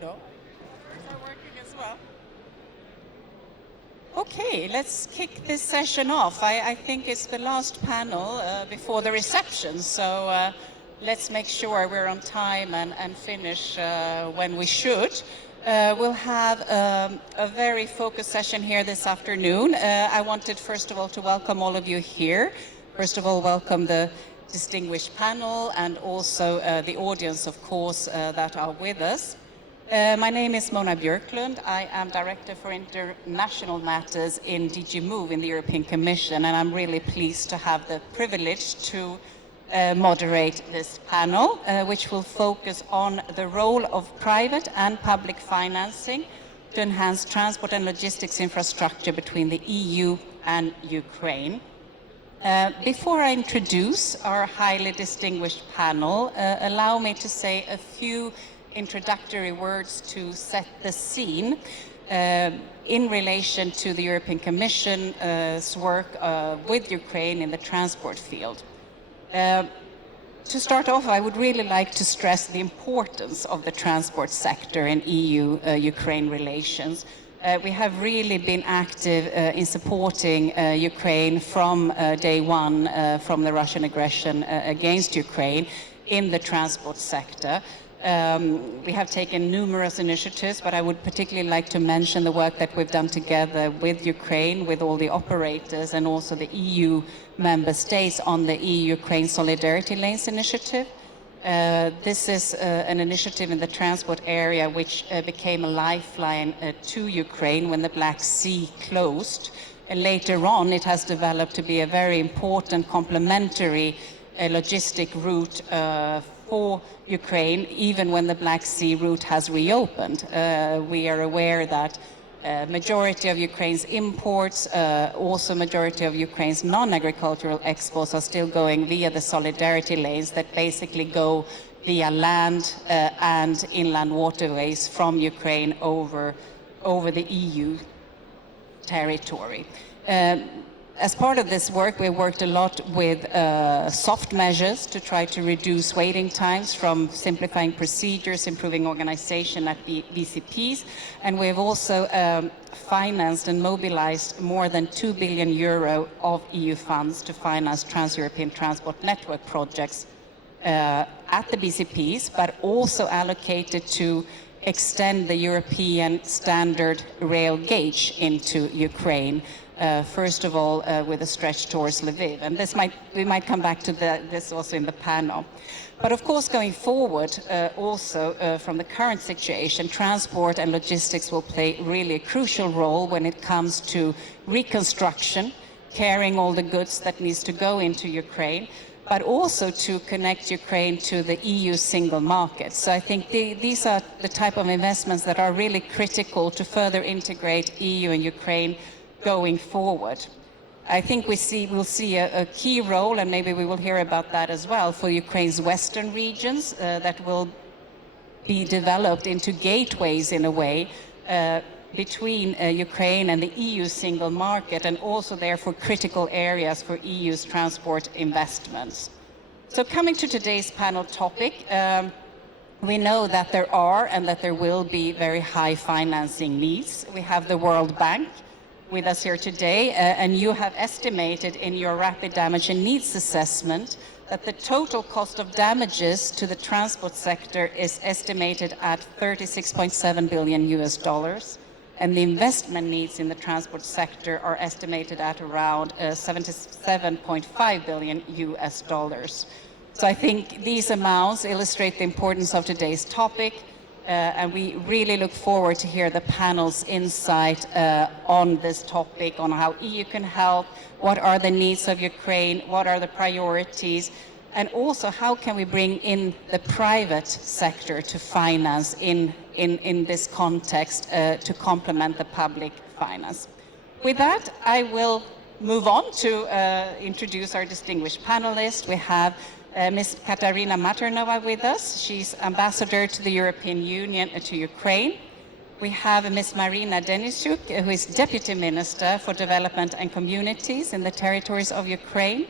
No? These are working as well. Okay, let's kick this session off. I think it's the last panel before the reception, so let's make sure we're on time and finish when we should. We'll have a very focused session here this afternoon. I wanted, first of all, to welcome all of you here. First of all, welcome the distinguished panel and also the audience, of course, that are with us. My name is Mona Björklund. I am Director for International Matters in DG Move in the European Commission, and I'm really pleased to have the privilege to moderate this panel, which will focus on the role of private and public financing to enhance transport and logistics infrastructure between the EU and Ukraine. Before I introduce our highly distinguished panel, allow me to say a few introductory words to set the scene in relation to the European Commission's work with Ukraine in the transport field. To start off, I would really like to stress the importance of the transport sector in EU-Ukraine relations. We have really been active in supporting Ukraine from day one from the Russian aggression against Ukraine in the transport sector. We have taken numerous initiatives, but I would particularly like to mention the work that we've done together with Ukraine, with all the operators and also the EU member states on the EU-Ukraine Solidarity Lanes initiative. This is an initiative in the transport area which became a lifeline to Ukraine when the Black Sea closed. And later on, it has developed to be a very important complementary logistic route for Ukraine, even when the Black Sea route has reopened. We are aware that majority of Ukraine's imports, also majority of Ukraine's non-agricultural exports are still going via the solidarity lanes that basically go via land and inland waterways from Ukraine over the EU territory. As part of this work, we worked a lot with soft measures to try to reduce waiting times, from simplifying procedures, improving organization at the BCPs, and we've also financed and mobilized more than 2 billion euro of EU funds to finance trans-European transport network projects at the BCPs, but also allocated to extend the European standard rail gauge into Ukraine. First of all, with a stretch towards Lviv. And we might come back to this also in the panel. But of course, going forward, also from the current situation, transport and logistics will play really a crucial role when it comes to reconstruction, carrying all the goods that needs to go into Ukraine, but also to connect Ukraine to the EU single market. So I think these are the type of investments that are really critical to further integrate EU and Ukraine going forward. I think we'll see a key role, and maybe we will hear about that as well, for Ukraine's western regions that will be developed into gateways in a way between Ukraine and the EU single market, and also therefore critical areas for EU's transport investments. So coming to today's panel topic, we know that there are and that there will be very high financing needs. We have the World Bank with us here today, and you have estimated in your rapid damage and needs assessment that the total cost of damages to the transport sector is estimated at $36.7 billion US dollars, and the investment needs in the transport sector are estimated at around 77.5 billion US dollars. So I think these amounts illustrate the importance of today's topic. And we really look forward to hear the panel's insight on this topic, on how EU can help, what are the needs of Ukraine, what are the priorities, and also how can we bring in the private sector to finance in this context to complement the public finance. With that, I will move on to introduce our distinguished panelists. We have Ms. Katarina Maternova with us. She's ambassador to the European Union to Ukraine. We have Ms. Marina Denisyuk, who is Deputy Minister for Development and Communities in the territories of Ukraine.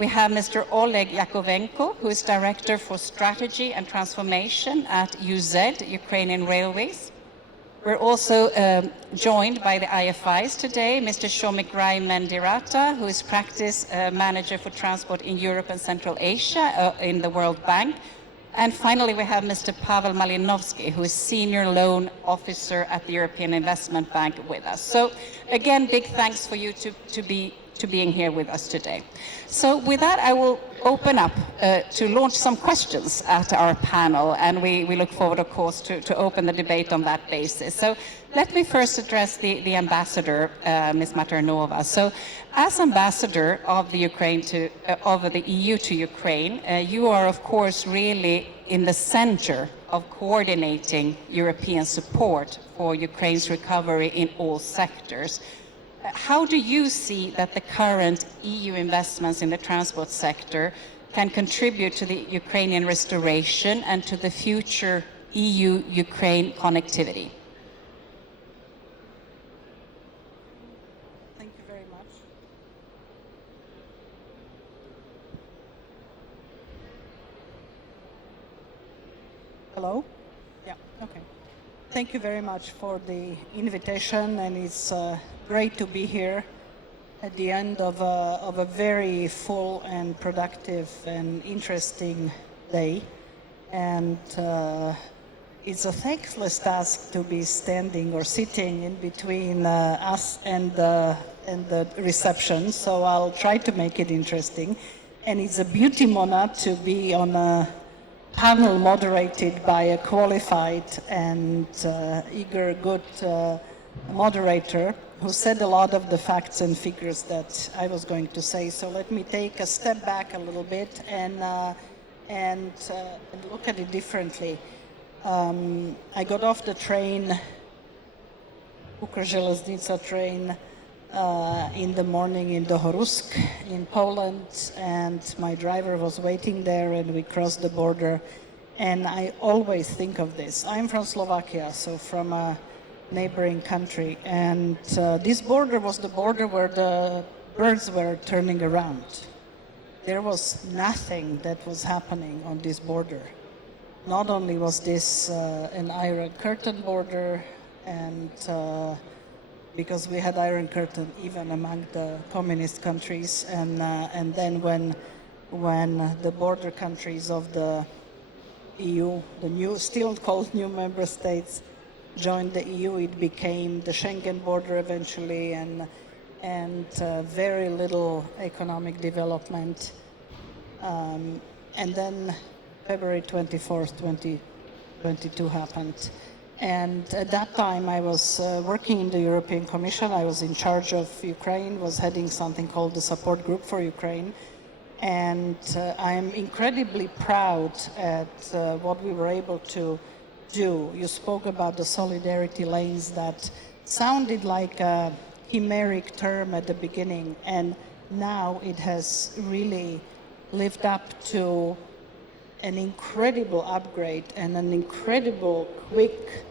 We have Mr. Oleg Yakovenko, who is Director for Strategy and Transformation at UZ, Ukrainian Railways. We're also joined by the IFIs today, Mr. Shomik Rai Mendirata, who is Practice Manager for Transport in Europe and Central Asia in the World Bank. And finally, we have Mr. Pavel Malinovsky, who is Senior Loan Officer at the European Investment Bank with us. So again, big thanks for you to being here with us today. So with that, I will open up to launch some questions at our panel, and we look forward, of course, to open the debate on that basis. So let me first address the ambassador, Ms. Maternova. So as ambassador of the EU to Ukraine, you are, of course, really in the center of coordinating European support for Ukraine's recovery in all sectors. How do you see that the current EU investments in the transport sector can contribute to the Ukrainian restoration and to the future EU-Ukraine connectivity? Thank you very much. Hello? Yeah, okay. Thank you very much for the invitation, and it's great to be here at the end of a very full and productive and interesting day. And it's a thankless task to be standing or sitting in between us and the reception, so I'll try to make it interesting. And it's a beauty monad to be on a panel moderated by a qualified and eager, good moderator who said a lot of the facts and figures that I was going to say. So let me take a step back a little bit and look at it differently. I got off the train, Ukr-Železnica train, in the morning in Dohorusk in Poland, and my driver was waiting there, and we crossed the border. And I always think of this. I'm from Slovakia, so from a neighboring country, and this border was the border where the birds were turning around. There was nothing that was happening on this border. Not only was this an Iron Curtain border, and because we had Iron Curtain even among the communist countries, and then when the border countries of the EU, the still called new member states, joined the EU, it became the Schengen border eventually, and very little economic development. And then February 24th, 2022 happened. And at that time, I was working in the European Commission. I was in charge of Ukraine, was heading something called the Support Group for Ukraine. And I'm incredibly proud at what we were able to do. You spoke about the solidarity lanes that sounded like a chimeric term at the beginning, and now it has really lived up to an incredible upgrade and an incredible quick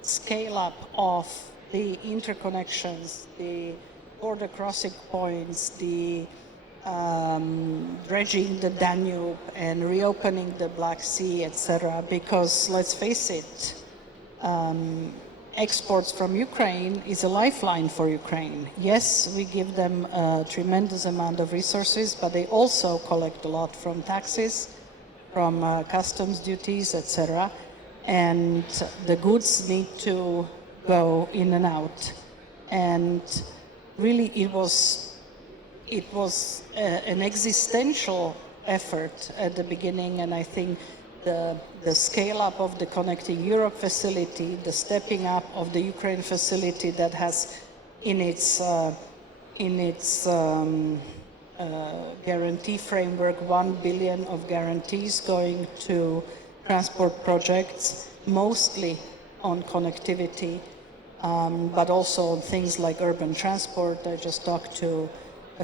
scale up of the interconnections, the border crossing points, the dredging the Danube and reopening the Black Sea, etc. Because let's face it, exports from Ukraine is a lifeline for Ukraine. Yes, we give them a tremendous amount of resources, but they also collect a lot from taxes, from customs duties, etc. And the goods need to go in and out. And really it was an existential effort at the beginning, and I think the scale up of the Connecting Europe facility, the stepping up of the Ukraine facility that has in its guarantee framework 1 billion of guarantees going to transport projects, mostly on connectivity, but also on things like urban transport. I just talked to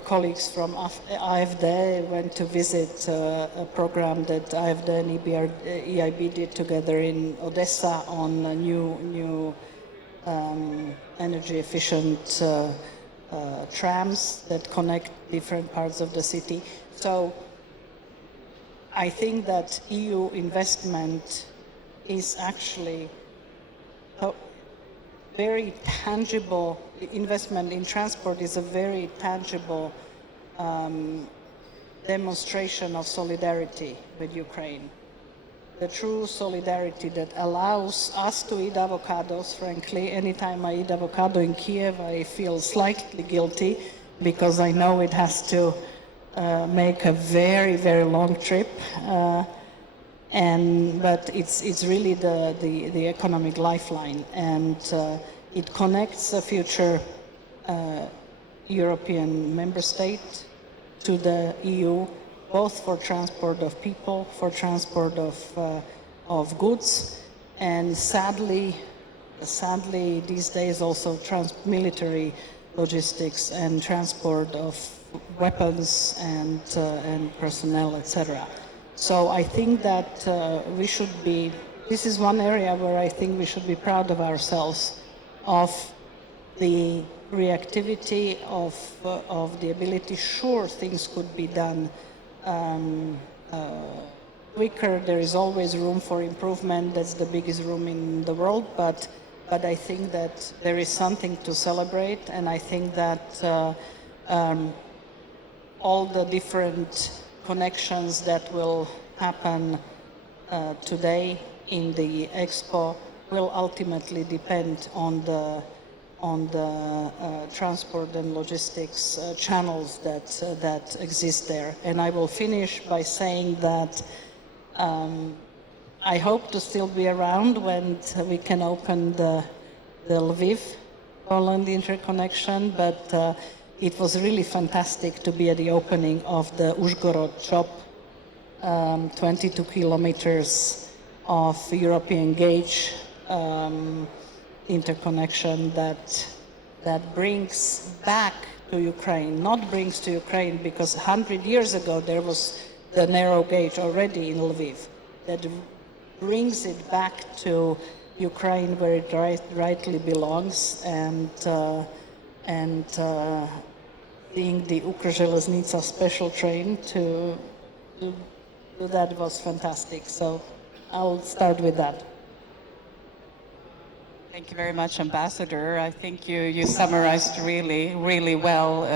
colleagues from AFD, went to visit a program that AFD and EIB did together in Odessa on new energy efficient trams that connect different parts of the city. So I think that EU investment is actually a very tangible, investment in transport is a very tangible demonstration of solidarity with Ukraine. The true solidarity that allows us to eat avocados, frankly. Anytime I eat avocado in Kiev, I feel slightly guilty because I know it has to make a very, very long trip. But it's really the economic lifeline, and it connects the future European member state to the EU, both for transport of people, for transport of goods, and sadly these days also military logistics and transport of weapons and personnel, etc. So I think that this is one area where I think we should be proud of ourselves, of the reactivity, of the ability. Sure, things could be done quicker. There is always room for improvement. That's the biggest room in the world, but I think that there is something to celebrate, and I think that all the different connections that will happen today in the Expo will ultimately depend on the transport and logistics channels that exist there. And I will finish by saying that I hope to still be around when we can open the Lviv-Poland interconnection, but it was really fantastic to be at the opening of the Uzhgorod CHOP, 22 kilometers of European gauge interconnection that brings back to Ukraine, not brings to Ukraine, because 100 years ago there was the narrow gauge already in Lviv, that brings it back to Ukraine where it rightly belongs, and seeing the Ukrzheleznica special train to do that was fantastic. So I'll start with that. Thank you very much, Ambassador. I think you summarized really well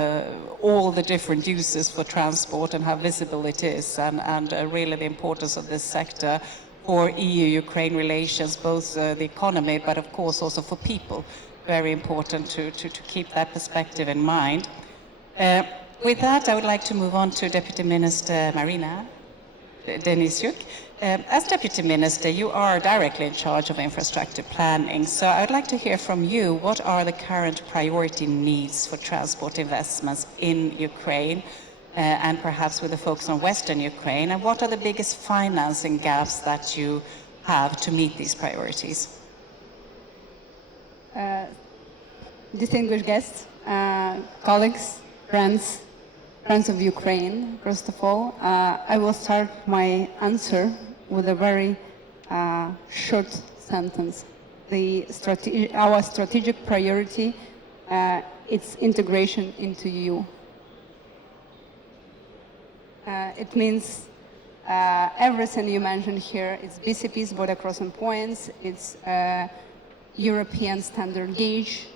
all the different uses for transport and how visible it is, and really the importance of this sector for EU-Ukraine relations, both the economy, but of course also for people. Very important to keep that perspective in mind. With that, I would like to move on to Deputy Minister Marina Denisyuk. As Deputy Minister, you are directly in charge of infrastructure planning. So I'd like to hear from you, what are the current priority needs for transport investments in Ukraine, and perhaps with a focus on Western Ukraine, and what are the biggest financing gaps that you have to meet these priorities? Distinguished guests, colleagues, friends of Ukraine, first of all, I will start my answer with a very short sentence. Our strategic priority is integration into EU. It means everything you mentioned here. It's BCPs, border crossing points. It's European standard gauge.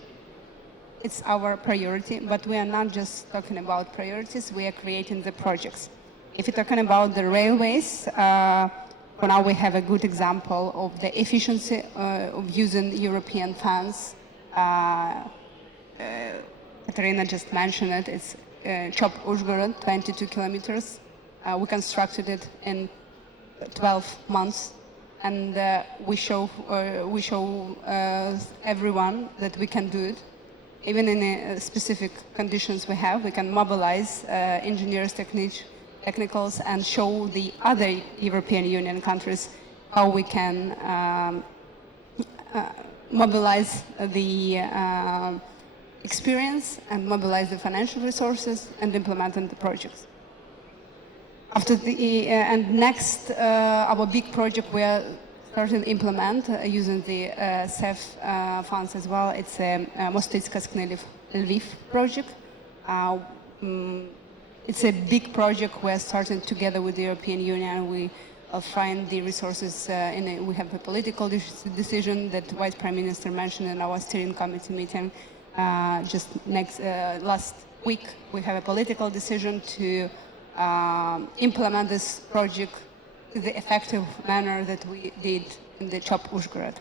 It's our priority, but we are not just talking about priorities. We are creating the projects. If you're talking about the railways, for now we have a good example of the efficiency of using European funds. Katerina just mentioned it. It's CHOP Uzhgorod, 22 kilometers. We constructed it in 12 months, and we show everyone that we can do it. Even in specific conditions we can mobilize engineers, technicals, and show the other European Union countries how we can mobilize the experience and mobilize the financial resources and implementing the projects. Next, our big project we are starting to implement using the CEF funds as well. It's a Mostitska-Skneliev Lviv project. It's a big project. We're starting together with the European Union. We find the resources. We have a political decision that Vice Prime Minister mentioned in our steering committee meeting just last week. We have a political decision to implement this project in the effective manner that we did in the Chop-Uzhgorod.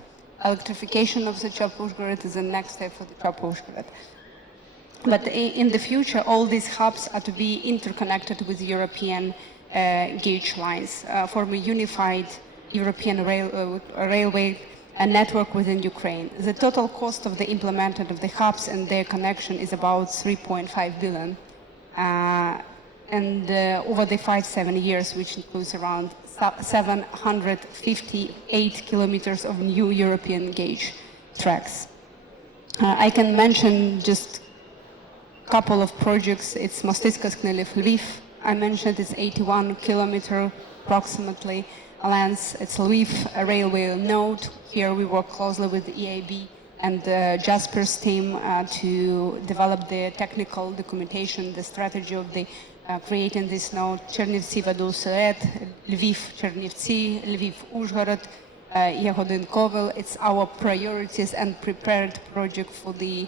Electrification of the Chop-Uzhgorod is the next step for the Chop-Uzhgorod. But in the future, all these hubs are to be interconnected with European gauge lines, form a unified European railway network within Ukraine. The total cost of the implementation of the hubs and their connection is about 3.5 billion. And over the 5-7 years, which includes around 758 kilometers of new European gauge tracks. I can mention just couple of projects. It's Mostyska-Skneliev-Lviv. I mentioned it's 81 kilometer approximately length. It's Lviv railway node. Here we work closely with the EIB and Jasper's team to develop the technical documentation, the strategy of the creating this node. Chernivtsi-Vadul-Suet, Lviv-Chernivtsi, Lviv-Uzhhorod, Yagodin-Kovel. It's our priorities and prepared project for the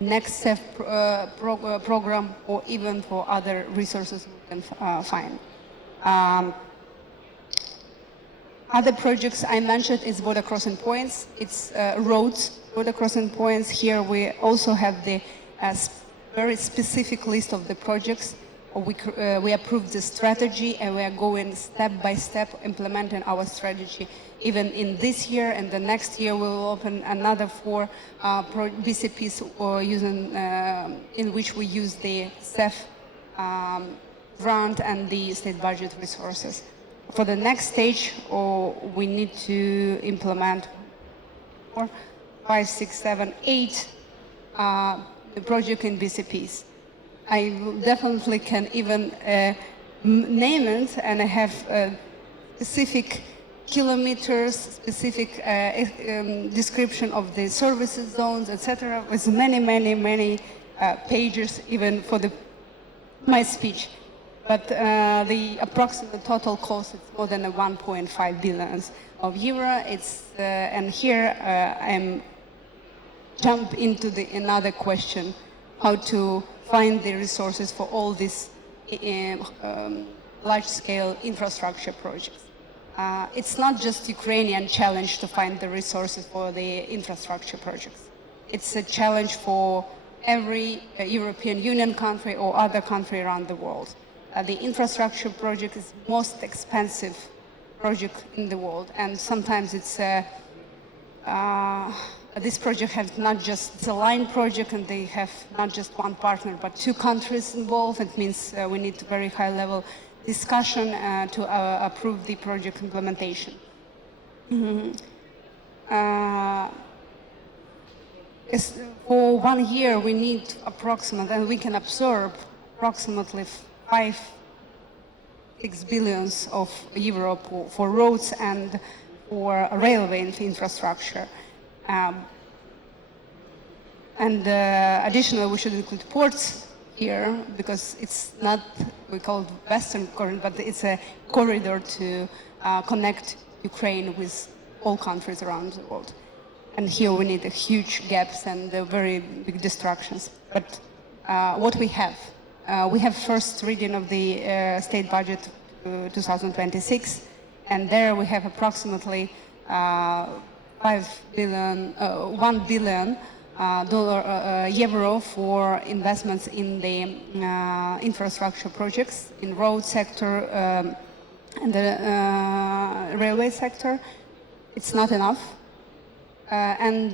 next step program or even for other resources we can find. Other projects I mentioned is border crossing points. It's roads, border crossing points. Here we also have the very specific list of the projects. We approved the strategy and we are going step by step implementing our strategy. Even in this year and the next year, we will open another 4 BCPs in which we use the CEF grant and the state budget resources. For the next stage, we need to implement 4, 5, 6, 7, 8 the project in BCPs. I definitely can even name it, and I have specific kilometers, specific description of the services zones, etc., with many pages even for my speech. But the approximate total cost is more than 1.5 billion of euro. And here I'm jump into another question: how to find the resources for all these large-scale infrastructure projects. It's not just Ukrainian challenge to find the resources for the infrastructure projects. It's a challenge for every European Union country or other country around the world. The infrastructure project is the most expensive project in the world, and sometimes it's this project has not just, it's a line project and they have not just one partner but 2 countries involved. It means we need very high level discussion to approve the project implementation. For 1 year we need approximately, and we can absorb approximately 5-6 billion of euro for roads and for railway infrastructure. Additionally, we should include ports here because it's not, we call it Western corridor, but it's a corridor to connect Ukraine with all countries around the world. And here we need huge gaps and very big distractions. But what we have first reading of the state budget 2026, and there we have approximately 1 billion euro for investments in the infrastructure projects in road sector and the railway sector. It's not enough, and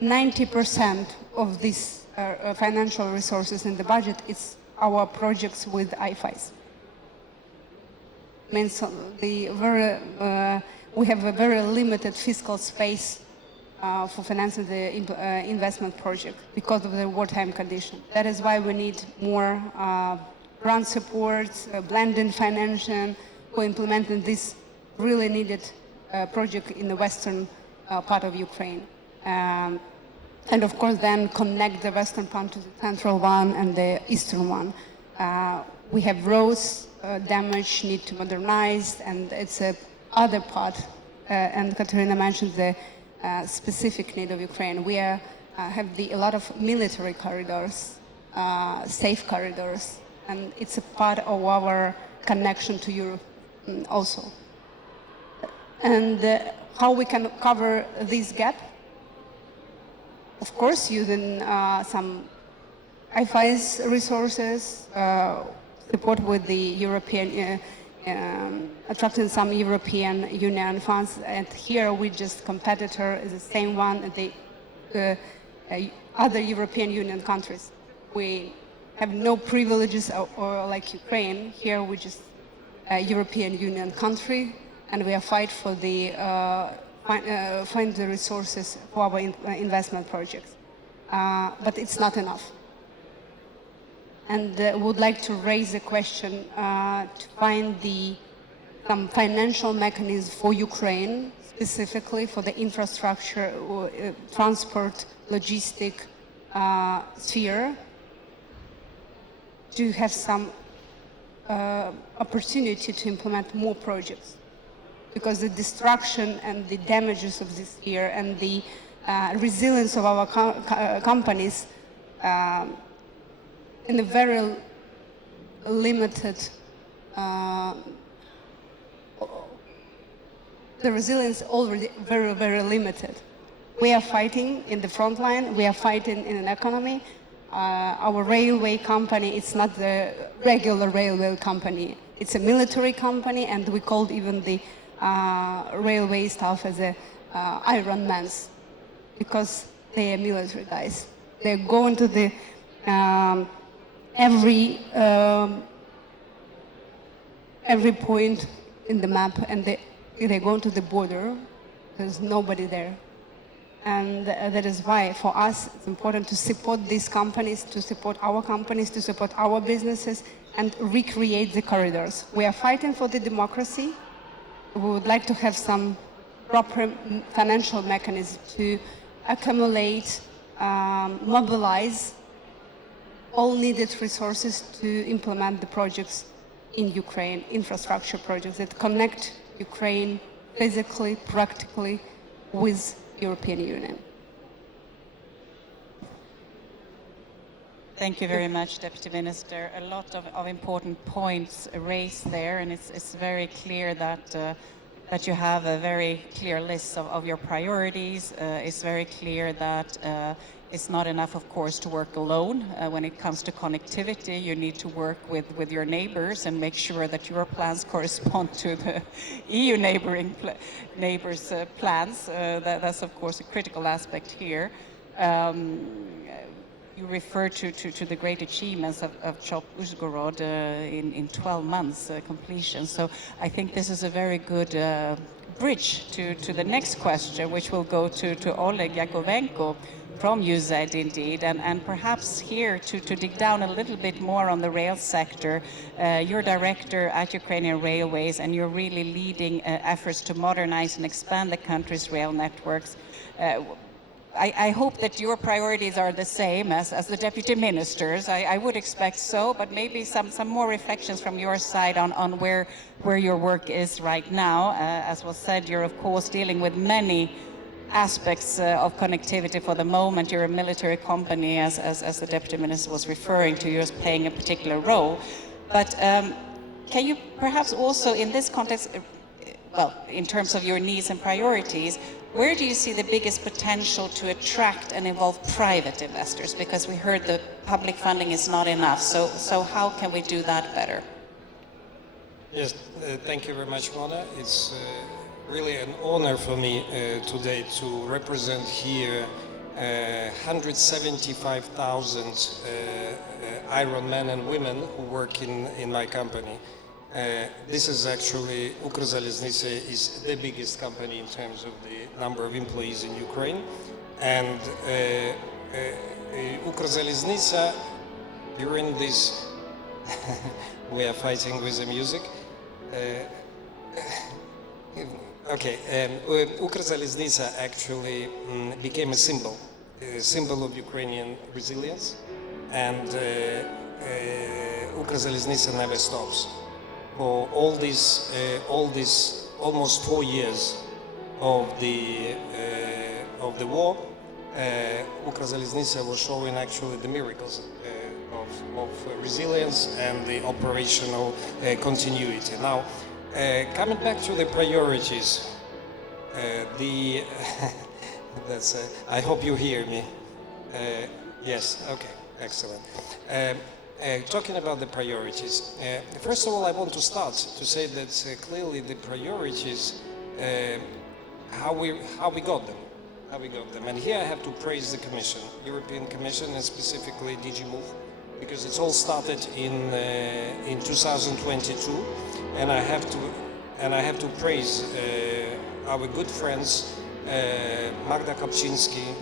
90% of these financial resources in the budget is our projects with IFIs. Means we have a very limited fiscal space for financing the investment project because of the wartime condition. That is why we need more grant support, blended financing for implementing this really needed project in the western part of Ukraine. And of course then connect the western part to the central one and the eastern one. We have roads damaged, need to modernize, and it's a other part. And Katerina mentioned the specific need of Ukraine. We have a lot of military corridors, safe corridors, and it's a part of our connection to Europe also. And how we can cover this gap? Of course, using some IFI's resources, support with the European, attracting some European Union funds. And here we just competitor is the same one the other European Union countries. We have no privileges or like Ukraine. Here we just a European Union country, and we are fight for the find the resources for our investment projects. But it's not enough. And would like to raise a question to find some financial mechanism for Ukraine, specifically for the infrastructure, transport, logistic sphere, to have some opportunity to implement more projects. Because the destruction and the damages of this sphere and the resilience of our companies in a very limited, the resilience already very, very limited. We are fighting in the front line, we are fighting in an economy. Our railway company, it's not the regular railway company, it's a military company, and we called even the railway staff as Iron Mans, because they are military guys. They're going to the every point in the map, and they go to the border. There's nobody there, and that is why for us it's important to support these companies, to support our companies, to support our businesses, and recreate the corridors. We are fighting for the democracy. We would like to have some proper financial mechanism to accumulate, mobilize all needed resources to implement the projects in Ukraine, infrastructure projects that connect Ukraine physically, practically with European Union. Thank you very much, Deputy Minister. A lot of important points raised there, and it's very clear that you have a very clear list of your priorities. It's very clear that it's not enough, of course, to work alone. When it comes to connectivity, you need to work with your neighbors and make sure that your plans correspond to the EU neighbors' plans. That's, of course, a critical aspect here. You refer to the great achievements of CHOP Uzhgorod in 12 months completion. So I think this is a very good bridge to the next question, which will go to Oleg Yakovenko from UZ indeed, and perhaps here to dig down a little bit more on the rail sector. You're director at Ukrainian Railways, and you're really leading efforts to modernize and expand the country's rail networks. I hope that your priorities are the same as the Deputy Ministers. I would expect so, but maybe some more reflections from your side on where your work is right now. As was said, you're of course dealing with many aspects of connectivity for the moment. You're a military company, as the Deputy Minister was referring to. You're playing a particular role. But can you perhaps also in this context, well, in terms of your needs and priorities, where do you see the biggest potential to attract and involve private investors? Because we heard the public funding is not enough. So how can we do that better? Yes, thank you very much, Mona. It's really an honor for me today to represent here 175,000 Iron men and women who work in my company. This is actually, Ukrzaliznytsia is the biggest company in terms of the number of employees in Ukraine. And Ukrzaliznytsia, during this, we are fighting with the music. Ukrzaliznytsia actually became a symbol of Ukrainian resilience. And Ukrzaliznytsia never stops. For all these almost 4 years of the war, Ukrzaliznytsia was showing actually the miracles of resilience and the operational continuity. Now, coming back to the priorities, that's. I hope you hear me. Yes. Okay. Excellent. Talking about the priorities, first of all, I want to start to say that clearly the priorities, how we got them, and here I have to praise the Commission, European Commission, and specifically DG Move, because it's all started in 2022, and I have to praise our good friends Magda Kopczynski,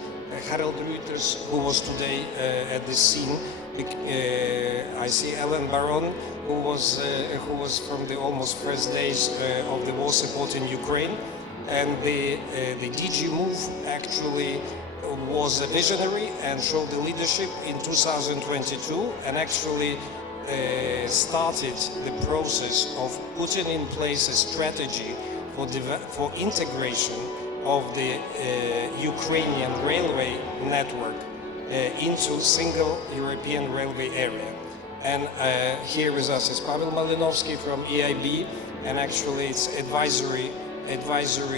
Harold Reuters, who was today at this scene. I see Ellen Baron, who was from the almost first days of the war supporting Ukraine, and the DG Move actually was a visionary and showed the leadership in 2022, and actually started the process of putting in place a strategy for integration of the Ukrainian railway network into single European railway area. And here with us is Pavel Malinovsky from EIB, and actually it's advisory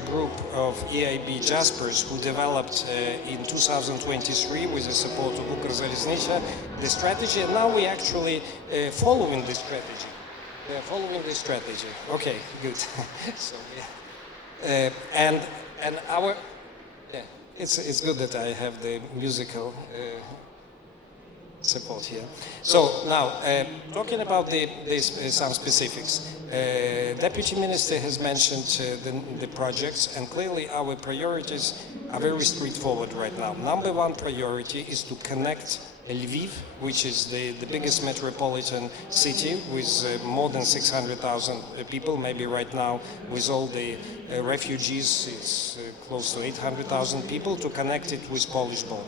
group of EIB Jaspers, who developed in 2023 with the support of Ukrzaliznytsia the strategy, and now we actually following this strategy. They are following this strategy. Okay, good. So and our it's good that I have the musical support here. So now, talking about some specifics, Deputy Minister has mentioned the projects, and clearly our priorities are very straightforward right now. Number one priority is to connect Lviv, which is the biggest metropolitan city with more than 600,000 people. Maybe right now, with all the refugees, it's close to 800,000 people, to connect it with Polish border.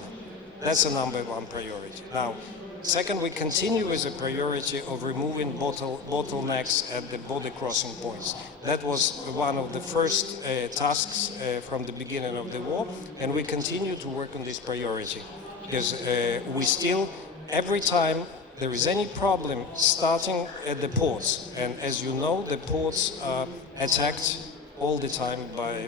That's the number one priority. Now, second, we continue with the priority of removing bottlenecks at the border crossing points. That was one of the first tasks from the beginning of the war, and we continue to work on this priority. Because we still, every time there is any problem starting at the ports, and as you know, the ports are attacked all the time by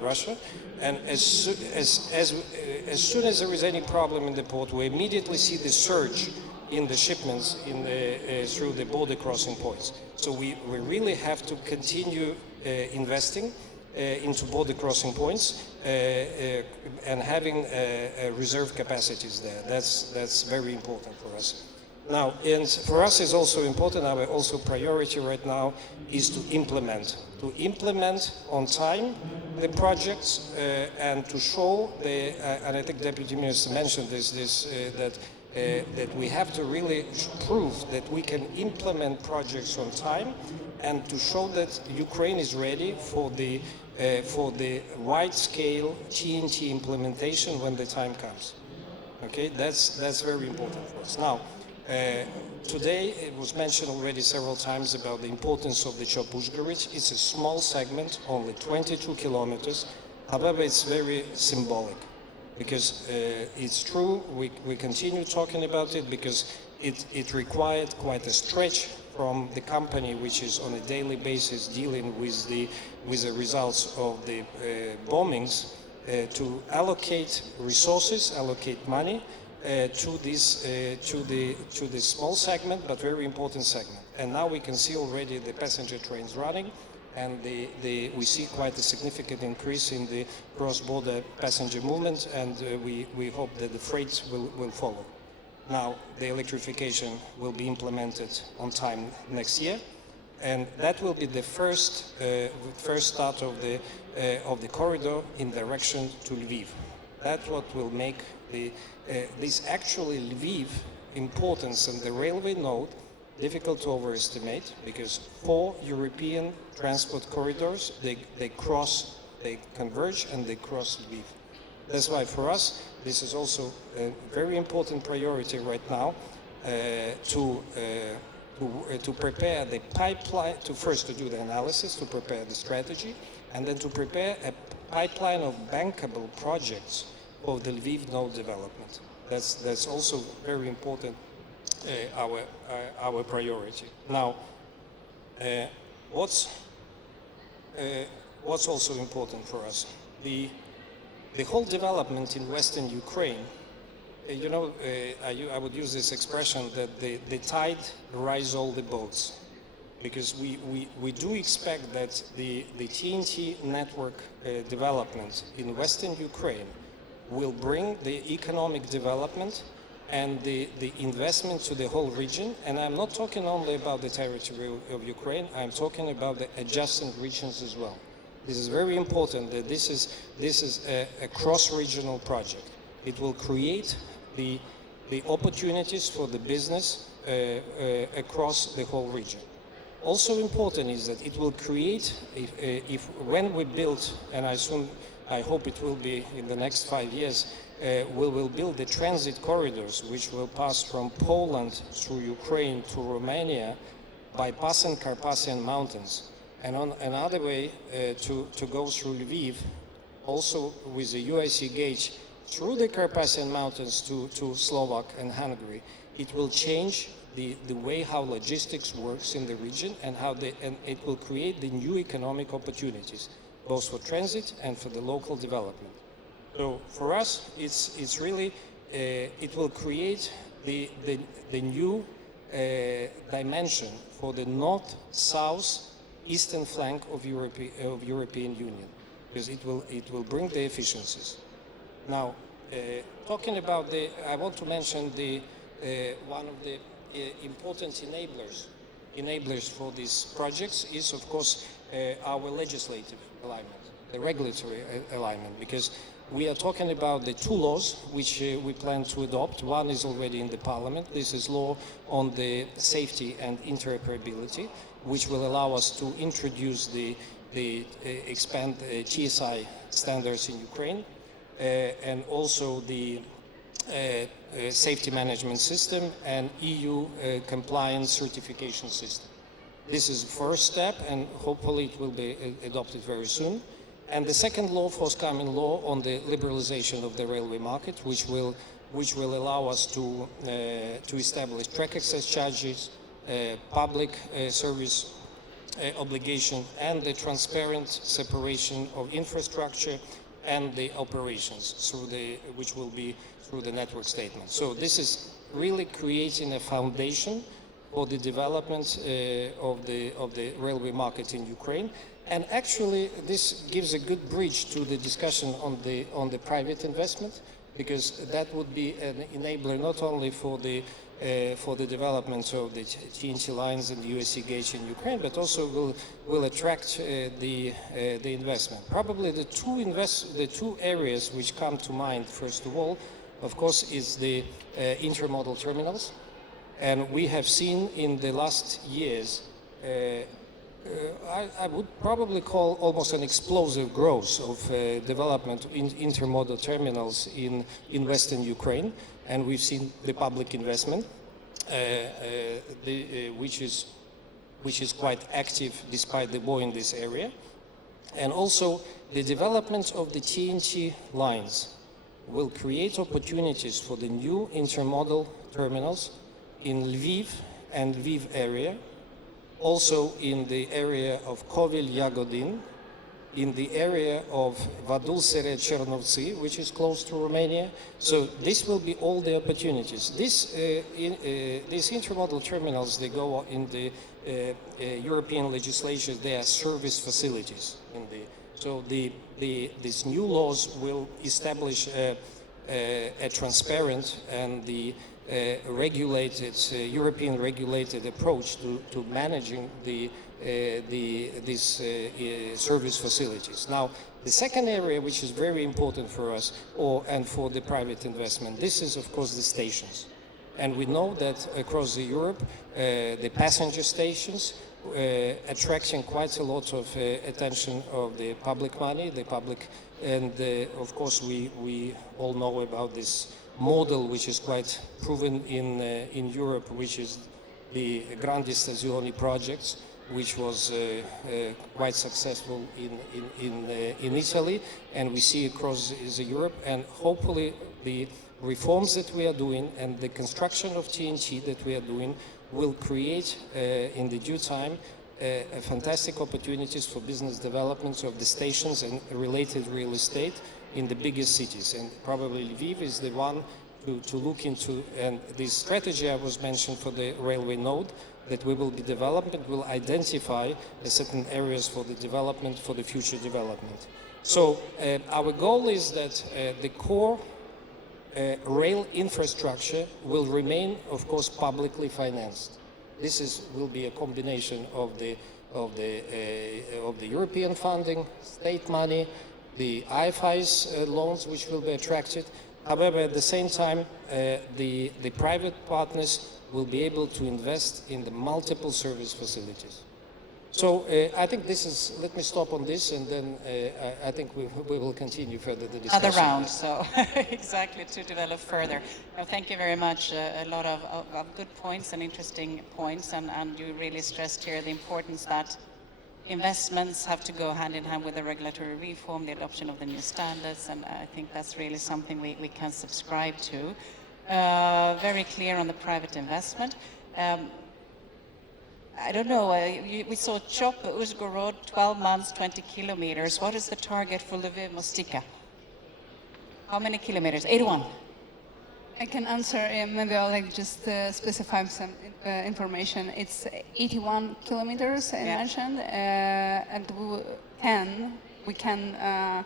Russia, and as soon as there is any problem in the port, we immediately see the surge in the shipments through the border crossing points. So we really have to continue investing into border crossing points and having reserve capacities there. That's very important for us. Now, and for us is also important, our also priority right now is to implement on time the projects and to show and I think Deputy Minister mentioned that we have to really prove that we can implement projects on time, and to show that Ukraine is ready for the wide-scale TNT implementation when the time comes. Okay, that's very important for us. Now, today it was mentioned already several times about the importance of the Chop-Uzhgorod. It's a small segment, only 22 kilometers. However, it's very symbolic, because it's true, we continue talking about it because it required quite a stretch from the company, which is on a daily basis dealing with the results of the bombings, to allocate resources, allocate money to this small segment, but very important segment. And now we can see already the passenger trains running, and we see quite a significant increase in the cross-border passenger movement, and we hope that the freight will follow. Now, the electrification will be implemented on time next year, and that will be the first start of the corridor in direction to Lviv. That's what will make this actually Lviv importance and the railway node difficult to overestimate, because 4 European transport corridors, they converge and they cross Lviv. That's why for us this is also a very important priority right now, to to prepare the pipeline, to first to do the analysis, to prepare the strategy, and then to prepare a pipeline of bankable projects of the Lviv node development. That's also very important, our priority. Now, what's also important for us? The whole development in Western Ukraine, I would use this expression that the tide rise all the boats, because we do expect that the TNT network development in Western Ukraine will bring the economic development and the investment to the whole region. And I'm not talking only about the territory of Ukraine, I'm talking about the adjacent regions as well. This is very important, that this is a cross-regional project. It will create the opportunities for the business across the whole region. Also important is that it will create, when we build, and I hope it will be in the next 5 years, we will build the transit corridors which will pass from Poland through Ukraine to Romania, bypassing Carpathian Mountains, and on another way to go through Lviv, also with the UIC gauge through the Carpathian Mountains to Slovak and Hungary. It will change the way how logistics works in the region, and it will create the new economic opportunities, both for transit and for the local development. So for us, it's really, it will create the new dimension for the north-south eastern flank of European Union, because it will bring the efficiencies. Now, talking about I want to mention one of the important enablers for these projects is, of course, our legislative alignment, the regulatory alignment, because we are talking about the 2 laws which we plan to adopt. One is already in the Parliament. This is law on the safety and interoperability, which will allow us to introduce expand TSI standards in Ukraine, and also the safety management system and EU compliance certification system. This is the first step, and hopefully it will be adopted very soon. And the second law, forthcoming law on the liberalization of the railway market, which will allow us to establish track access charges, public service obligation, and the transparent separation of infrastructure and the operations which will be through the network statement. So this is really creating a foundation for the development of the railway market in Ukraine. And actually, this gives a good bridge to the discussion on the private investment, because that would be an enabler not only for the development of the TNT lines and the USC gauge in Ukraine, but also will attract the investment. Probably the two areas which come to mind, first of all, of course, is the intermodal terminals. And we have seen in the last years, I would probably call almost an explosive growth of development in intermodal terminals in Western Ukraine, and we've seen the public investment, which is quite active despite the war in this area, and also the development of the TNT lines will create opportunities for the new intermodal terminals in Lviv and Lviv area, also in the area of Kovel Yagodin, in the area of Vadul-Seret Chernovtsi, which is close to Romania. So this will be all the opportunities. These intermodal terminals, they go in the European legislation, they are service facilities. So these new laws will establish a transparent and the European regulated approach to managing these service facilities. Now, the second area, which is very important for us and for the private investment, this is, of course, the stations. And we know that across Europe, the passenger stations attracting quite a lot of attention of the public money, and of course, we all know about this model, which is quite proven in Europe, which is the Grandi Stazioni projects, which was quite successful in Italy, and we see across Europe, and hopefully the reforms that we are doing and the construction of TNT that we are doing will create in the due time fantastic opportunities for business developments of the stations and related real estate in the biggest cities, and probably Lviv is the one to look into. And this strategy I was mentioned for the railway node that we will be developing will identify certain areas for the development, for the future development. So our goal is that the core rail infrastructure will remain, of course, publicly financed. This will be a combination of the European funding, state money, the IFIs loans which will be attracted. However, at the same time, the private partners will be able to invest in the multiple service facilities. So I think this is, let me stop on this, and then I think we will continue further the discussion. Another round, so exactly, to develop further. Well, thank you very much. A lot of good points and interesting points, and you really stressed here the importance that investments have to go hand in hand with the regulatory reform, the adoption of the new standards, and I think that's really something we can subscribe to. Very clear on the private investment. I don't know, we saw CHOP Uzhgorod, 12 months, 20 kilometers. What is the target for Lviv Mostika? How many kilometers? 81. I can answer, maybe I'll just specify some information. It's 81 kilometers, I mentioned, and we can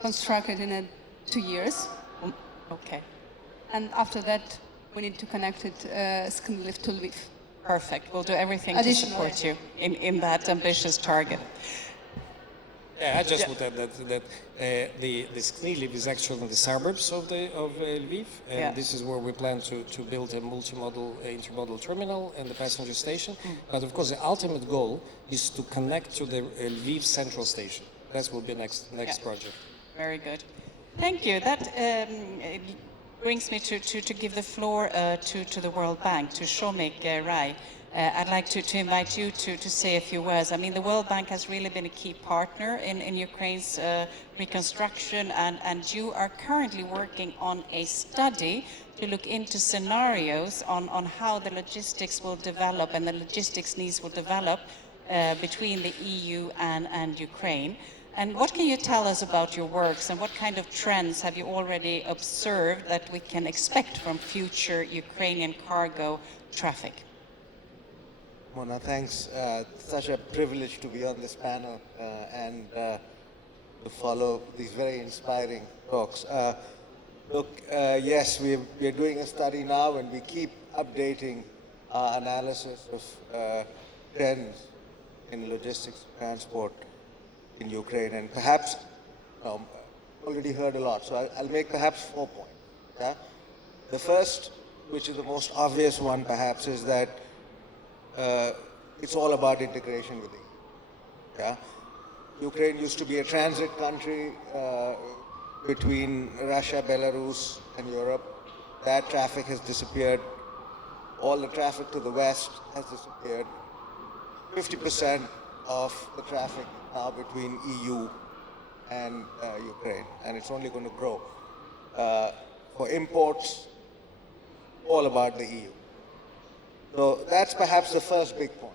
construct it in 2 years. Okay. And after that, we need to connect it, Skandliv to Lviv. Perfect. We'll do everything to support you in that ambitious target. Yeah, I just would add that the Skandliv is actually in the suburbs of Lviv, and this is where we plan to build a multimodal, intermodal terminal and the passenger station. But of course, the ultimate goal is to connect to the Lviv central station. That will be next project. Very good. Thank you. That brings me to give the floor to the World Bank, to Shomik Rai. I'd like to invite you to say a few words. I mean, the World Bank has really been a key partner in Ukraine's reconstruction, and you are currently working on a study to look into scenarios on how the logistics will develop and the logistics needs will develop between the EU and Ukraine. And what can you tell us about your works, and what kind of trends have you already observed that we can expect from future Ukrainian cargo traffic? Mona, thanks. Such a privilege to be on this panel and to follow these very inspiring talks. Yes, we're doing a study now, and we keep updating our analysis of trends in logistics transport in Ukraine, and perhaps already heard a lot, so I'll make perhaps 4 points. Yeah? The first, which is the most obvious one perhaps, is that it's all about integration with the EU. Yeah? Ukraine used to be a transit country between Russia, Belarus, and Europe. That traffic has disappeared. All the traffic to the west has disappeared. 50% of the traffic now between EU and Ukraine, and it's only going to grow. For imports, all about the EU. So that's perhaps the first big point.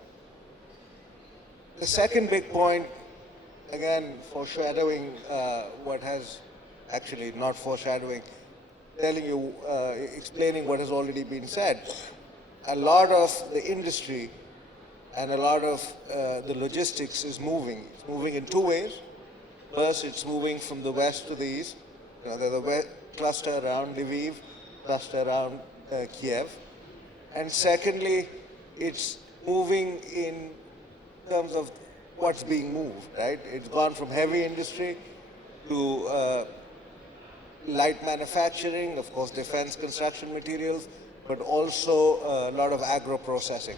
The second big point, again, foreshadowing what has, actually not foreshadowing, telling you, explaining what has already been said. A lot of the industry and a lot of the logistics is moving. It's moving in 2 ways. First, it's moving from the west to the east. There's a cluster around Lviv, cluster around Kiev. And secondly, it's moving in terms of what's being moved, right? It's gone from heavy industry to light manufacturing, of course, defense construction materials, but also a lot of agro-processing,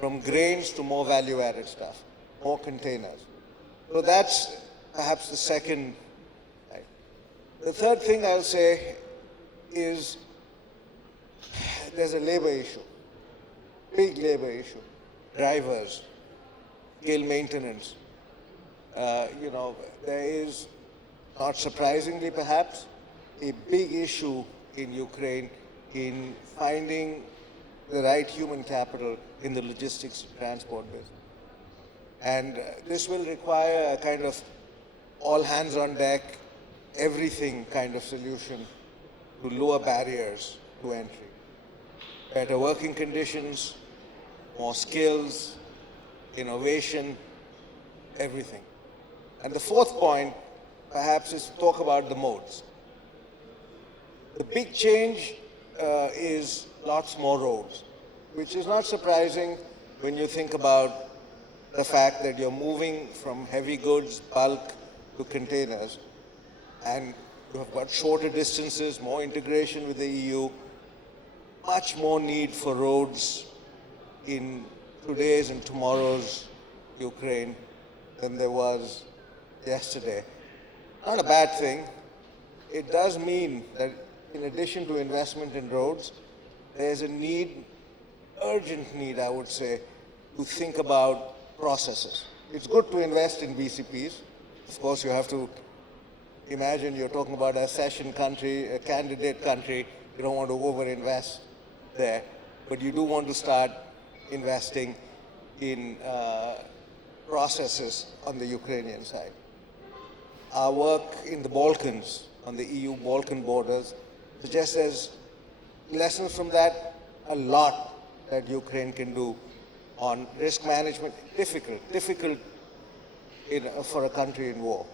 from grains to more value-added stuff, more containers. So that's perhaps the second. Right? The third thing I'll say is there's a labor issue. big labor issue. Drivers, scale maintenance. There is, not surprisingly perhaps, a big issue in Ukraine in finding the right human capital in the logistics and transport business. And this will require a kind of all hands on deck, everything kind of solution to lower barriers to entry. Better working conditions, more skills, innovation, everything. And the fourth point, perhaps, is to talk about the modes. The big change is lots more roads, which is not surprising when you think about the fact that you're moving from heavy goods, bulk, to containers, and you have got shorter distances, more integration with the EU, much more need for roads in today's and tomorrow's Ukraine than there was yesterday. Not a bad thing. It does mean that in addition to investment in roads, there's a need, urgent need, I would say, to think about processes. It's good to invest in BCPs. Of course, you have to imagine you're talking about a session country, a candidate country. You don't want to overinvest there, but you do want to start investing in processes on the Ukrainian side. Our work in the Balkans, on the EU-Balkan borders, suggests there's lessons from that, a lot that Ukraine can do on risk management. Difficult for a country in war,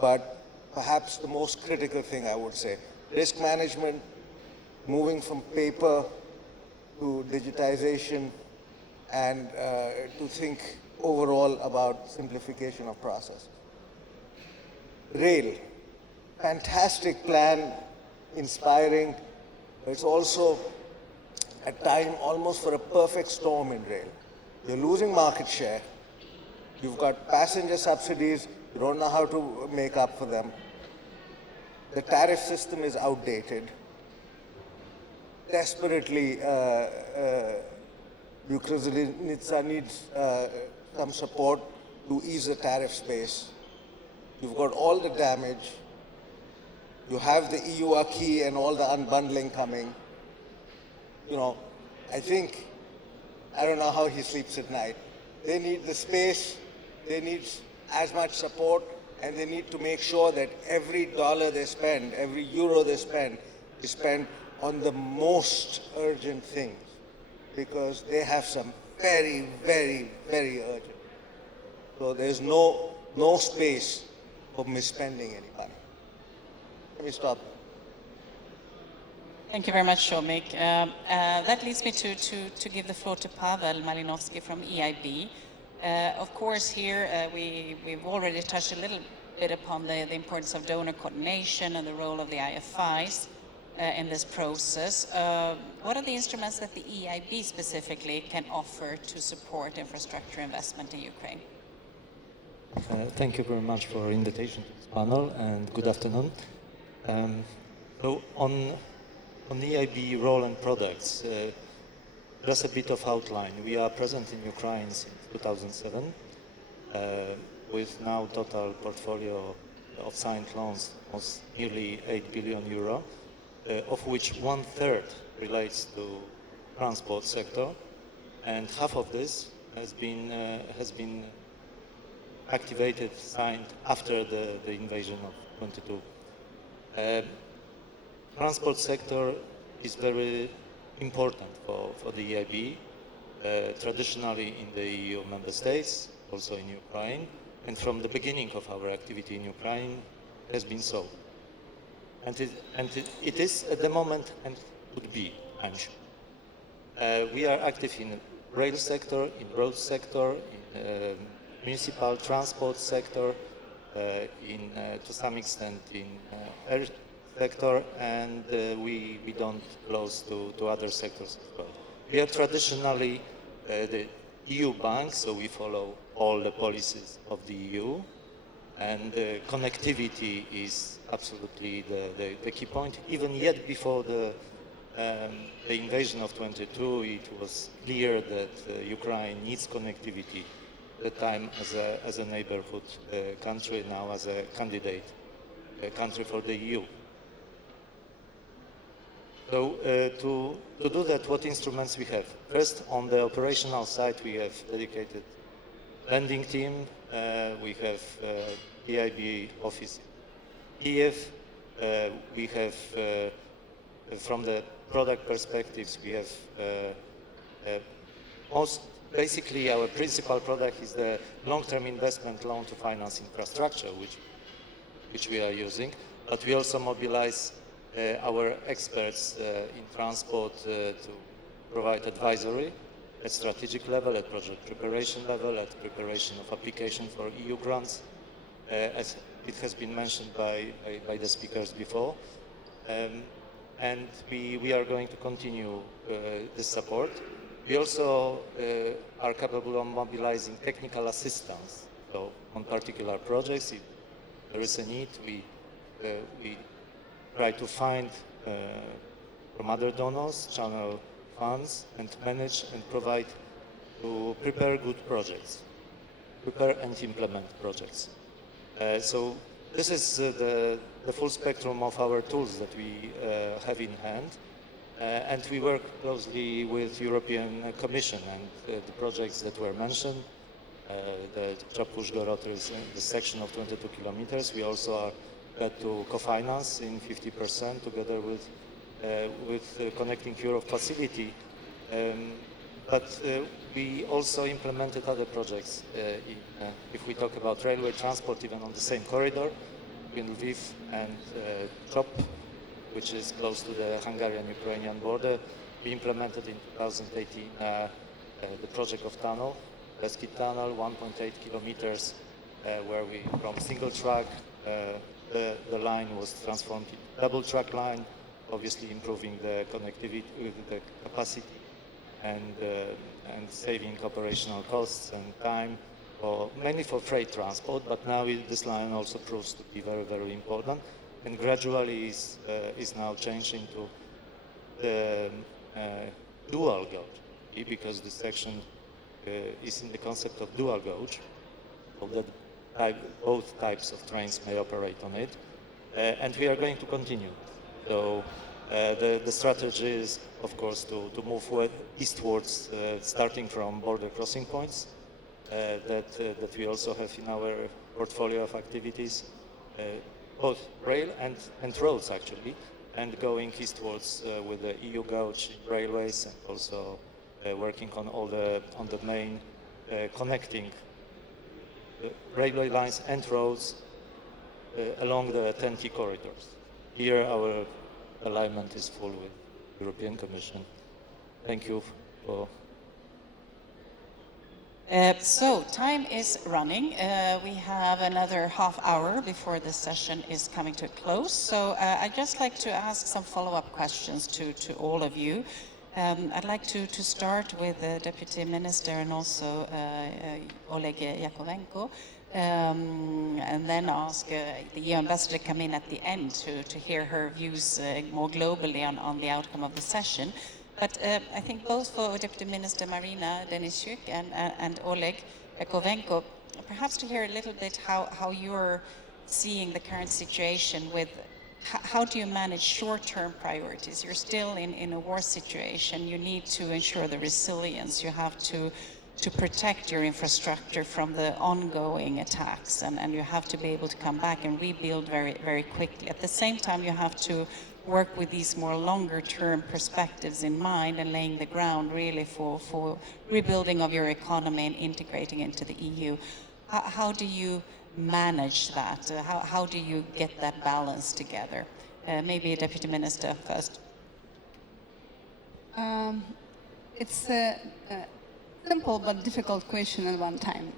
but perhaps the most critical thing, I would say. Risk management, moving from paper to digitization, and to think overall about simplification of processes. Rail, fantastic plan, inspiring, but it's also a time almost for a perfect storm in rail. You're losing market share, you've got passenger subsidies, you don't know how to make up for them. The tariff system is outdated. Desperately, Ukhruzhny needs some support to ease the tariff space. You've got all the damage. You have the EU acquis and all the unbundling coming. I don't know how he sleeps at night. They need the space, they need as much support, and they need to make sure that every dollar they spend, every euro they spend, is spent on the most urgent things, because they have some very, very, very urgent. So there's no space for misspending any money. Let me stop. Thank you very much, Shomik. That leads me to give the floor to Pavel Malinovsky from EIB. Of course, here we've already touched a little bit upon the importance of donor coordination and the role of the IFIs in this process. What are the instruments that the EIB specifically can offer to support infrastructure investment in Ukraine? Thank you very much for invitation to this panel, and good afternoon. So on EIB role and products, just a bit of outline. We are present in Ukraine since 2007, with now total portfolio of signed loans of nearly 8 billion euro, of which 1/3 relates to transport sector, and half of this has been activated, signed after the invasion of 22. Transport sector is very important for the EIB, traditionally in the EU member states, also in Ukraine, and from the beginning of our activity in Ukraine has been so. And it is at the moment, and would be, I'm sure. We are active in the rail sector, in road sector, in municipal transport sector, to some extent in air sector, and we don't close to other sectors as well. We are traditionally the EU bank, so we follow all the policies of the EU, and connectivity is absolutely the key point, even yet before the the invasion of 22, it was clear that Ukraine needs connectivity. At the time as a neighborhood country, now as a candidate country for the EU. So to do that, what instruments we have? First, on the operational side, we have dedicated lending team. We have EIB office in Kiev. We have, from the product perspectives, we have basically our principal product is the long-term investment loan to finance infrastructure, which we are using, but we also mobilize our experts in transport to provide advisory at strategic level, at project preparation level, at preparation of application for EU grants, as it has been mentioned by the speakers before. And we are going to continue this support. We also are capable of mobilizing technical assistance. So on particular projects, if there is a need, we try to find from other donors, channel funds, and manage and provide to prepare good projects, prepare and implement projects. So this is the full spectrum of our tools that we have in hand. And we work closely with European Commission and the projects that were mentioned. The Trapush-Gorod is in the section of 22 kilometers. We also are got to co-finance in 50% together with Connecting Europe facility. But we also implemented other projects. If we talk about railway transport, even on the same corridor, in Lviv and Trop, which is close to the Hungarian-Ukrainian border, we implemented in 2018 the project of tunnel, Beskid Tunnel, 1.8 kilometers, where we, from single track, the line was transformed into double track line, obviously improving the connectivity with the capacity and saving operational costs and time, mainly for freight transport, but now this line also proves to be very, very important, and gradually is now changing to the dual gauge, because this section is in the concept of dual gauge, so that both types of trains may operate on it, and we are going to continue. So the strategy is, of course, to move eastwards, starting from border crossing points that we also have in our portfolio of activities, both rail and roads actually, and going eastwards with the EU gauge railways, and also working on the main connecting railway lines and roads along the 10T corridors. Here our alignment is full with European Commission. Thank you for... So time is running. We have another half hour before this session is coming to a close. So I'd just like to ask some follow-up questions to all of you. I'd like to start with the Deputy Minister and also Oleg Yakovenko, and then ask the EU Ambassador to come in at the end to hear her views more globally on the outcome of the session. But I think both for Deputy Minister Marina Denisiuk and Oleg Yakovenko, perhaps to hear a little bit how you're seeing the current situation with how do you manage short-term priorities? You're still in a war situation. You need to ensure the resilience. You have to protect your infrastructure from the ongoing attacks, and you have to be able to come back and rebuild very, very quickly. At the same time, you have to work with these more longer-term perspectives in mind and laying the ground really for rebuilding of your economy and integrating into the EU. How do you manage that? How do you get that balance together? Maybe Deputy Minister first. It's a simple but difficult question at one time.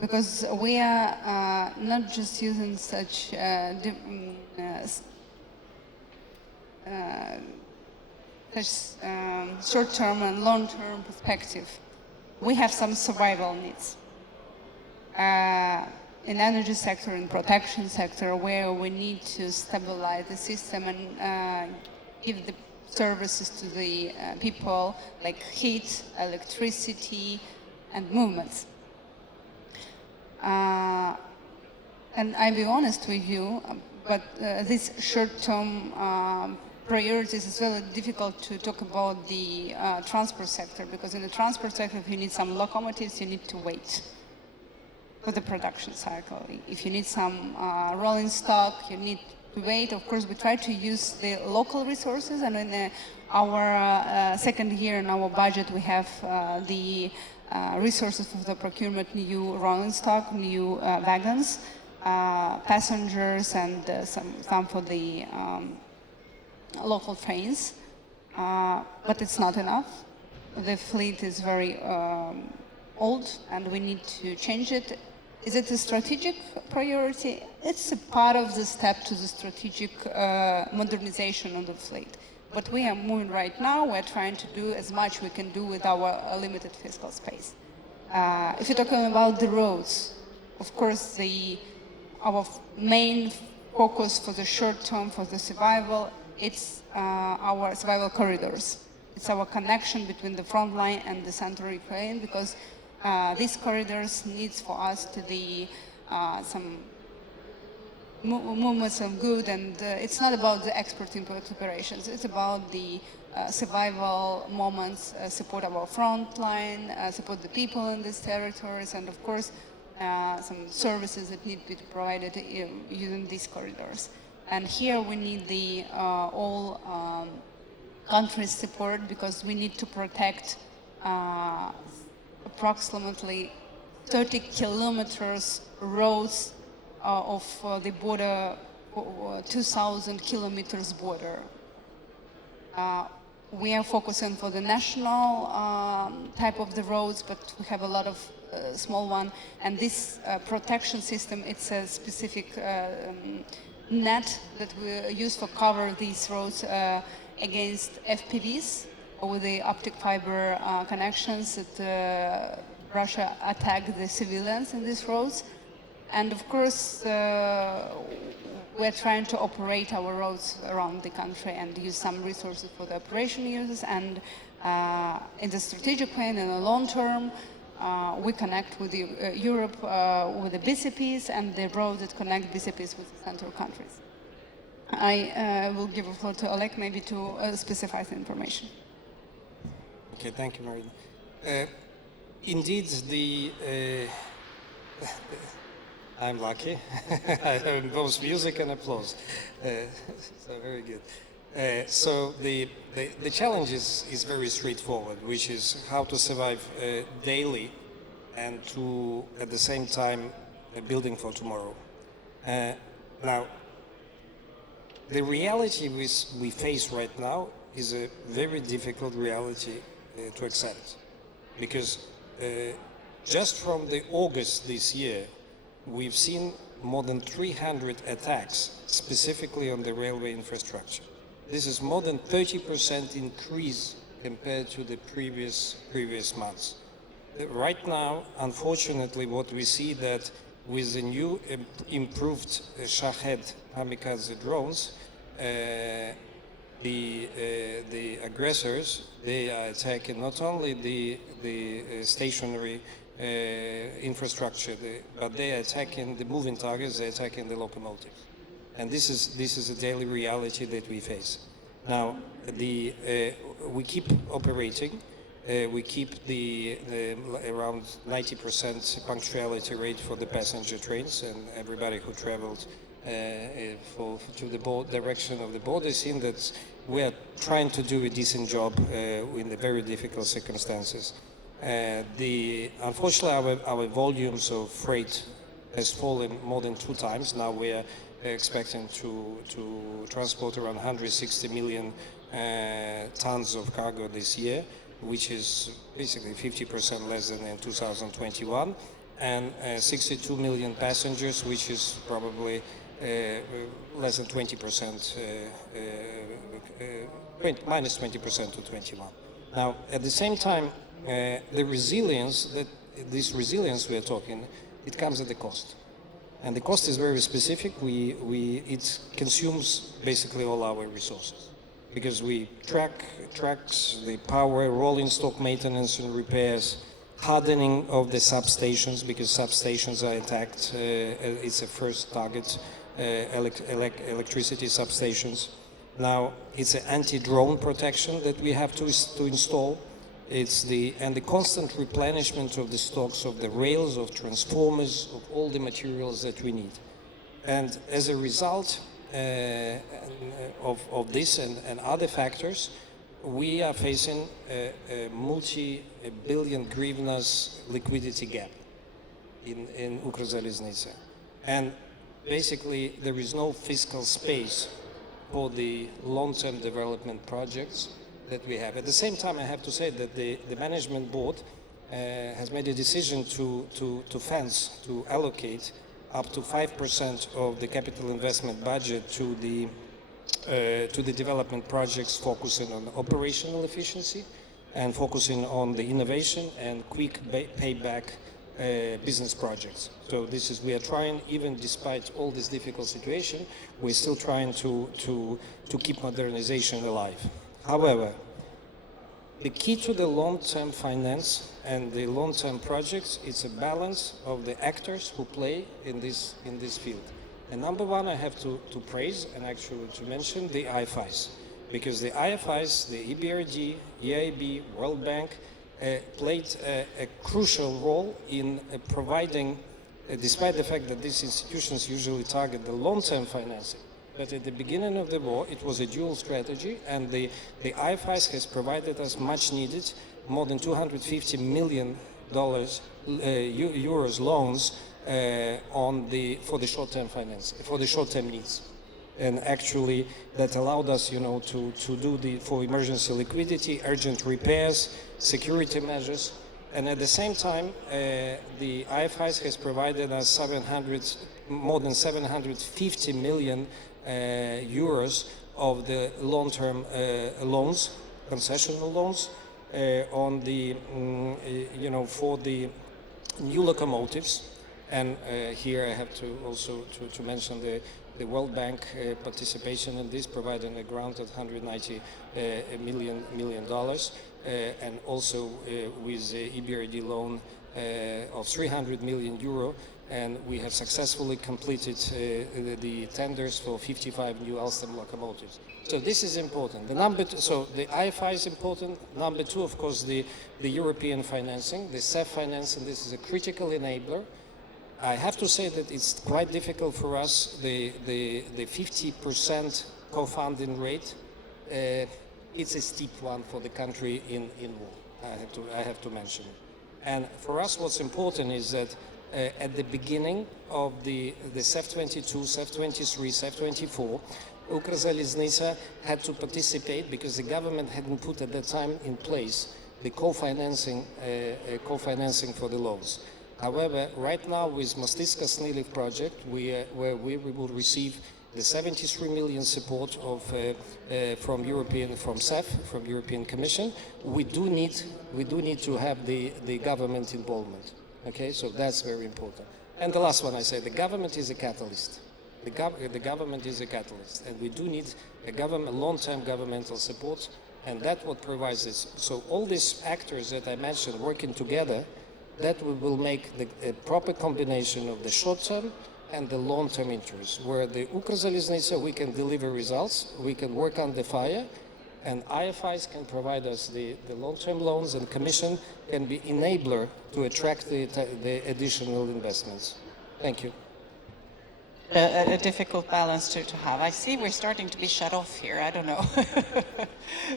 Because we are not just using such short-term and long-term perspective. We have some survival needs. in energy sector, in protection sector, where we need to stabilize the system and give the services to the people like heat, electricity, and movements. And I'll be honest with you, but these short-term priorities is very difficult to talk about the transport sector, because in the transport sector, if you need some locomotives, you need to wait for the production cycle. If you need some rolling stock, you need to wait. Of course, we try to use the local resources, and in our second year in our budget, we have the resources for the procurement, new rolling stock, new wagons, passengers, and some for the local trains. But it's not enough. The fleet is very old, and we need to change it. Is it a strategic priority? It's a part of the step to the strategic modernization of the fleet. But we are moving right now. We're trying to do as much we can do with our limited fiscal space. If you're talking about the roads, of course, our main focus for the short term, for the survival, it's our survival corridors. It's our connection between the front line and the central Ukraine, because these corridors needs for us to the some movements of good, and it's not about the export-import operations. It's about the survival moments, support our front line, support the people in these territories, and of course some services that need to be provided using these corridors. And here we need the all countries' support, because we need to protect approximately 30 kilometers roads of the border, 2,000 kilometers border. We are focusing for the national type of the roads, but we have a lot of small one. And this protection system, it's a specific net that we use for cover these roads against FPVs, with the optic fiber connections that Russia attacked the civilians in these roads. And of course, we're trying to operate our roads around the country and use some resources for the operation users. And in the strategic plan, in the long term, we connect with Europe with the BCPs and the roads that connect BCPs with the central countries. I will give the floor to Oleg, maybe to specify the information. Okay, thank you, Marina. Indeed, I'm lucky. I have both music and applause, so very good. So the challenge is very straightforward, which is how to survive daily and to, at the same time, building for tomorrow. Now, the reality we face right now is a very difficult reality to accept, because just from the August this year, we've seen more than 300 attacks specifically on the railway infrastructure. This is more than 30% increase compared to the previous months. Right now, unfortunately, what we see that with the new improved Shahed kamikaze drones, the aggressors, they are attacking not only the stationary infrastructure, but they are attacking the moving targets, they're attacking the locomotives. And this is a daily reality that we face. Now, we keep operating. We keep the around 90% punctuality rate for the passenger trains, and everybody who traveled to the direction of the border seen that we are trying to do a decent job in the very difficult circumstances. Unfortunately, our volumes of freight has fallen more than 2 times. Now we are expecting to transport around 160 million tons of cargo this year, which is basically 50% less than in 2021, and 62 million passengers, which is probably less than 20%, minus 20% to 21. Now, at the same time, this resilience we are talking, it comes at a cost. And the cost is very specific. It consumes basically all our resources because we tracks, the power, rolling stock maintenance and repairs, hardening of the substations because substations are attacked. It's a first target, electricity substations. Now it's an anti-drone protection that we have to install. It's the constant replenishment of the stocks of the rails, of transformers, of all the materials that we need. And as a result of this and other factors, we are facing a multi-billion hryvnias liquidity gap in Ukrzaliznytsia. And basically, there is no fiscal space for the long-term development projects that we have. At the same time, I have to say that the management board has made a decision to allocate up to 5% of the capital investment budget to the development projects focusing on operational efficiency and focusing on the innovation and quick payback business projects. So we are trying, even despite all this difficult situation, we're still trying to keep modernization alive. However, the key to the long-term finance and the long-term projects is a balance of the actors who play in this field. And number one, I have to praise and actually to mention the IFIs, because the IFIs, the EBRD, EIB, World Bank, played a crucial role in providing, despite the fact that these institutions usually target the long-term financing. But at the beginning of the war, it was a dual strategy, and the IFIs has provided us much needed, more than $250 million euros loans for the short-term finance, for the short-term needs. And actually, that allowed us, to do for emergency liquidity, urgent repairs, security measures, and at the same time, the IFIs has provided us more than 750 million euros of the long-term loans, concessional loans, on the for the new locomotives. And here I have to also to mention the World Bank participation in this, providing a grant of $190 million, and also with the EBRD loan of 300 million euro. And we have successfully completed the tenders for 55 new Alstom locomotives. So this is important. So the IFI is important. Number two, of course, the European financing, the CEF financing. This is a critical enabler. I have to say that it's quite difficult for us. The 50% co-funding rate. It's a steep one for the country in war. I have to mention it. And for us, what's important is that at the beginning of the CEF 22, CEF 23, CEF 24, Ukrzaliznytsia had to participate because the government hadn't put at that time in place the co-financing for the loans. However, right now with Mostiska Sniliv project, where we will receive the 73 million support from CEF, from European Commission, we do need to have the government involvement. Okay, so that's very important. And the last one I say, the government is a catalyst. The government is a catalyst, and we do need a long-term governmental support, and that's what provides this. So all these actors that I mentioned working together, that will make a proper combination of the short-term and the long-term interests, where the Ukrzaliznytsia, we can deliver results, we can work on the fire, and IFIs can provide us the long-term loans, and Commission can be enabler to attract the additional investments. Thank you. A difficult balance to have. I see we're starting to be shut off here. I don't know.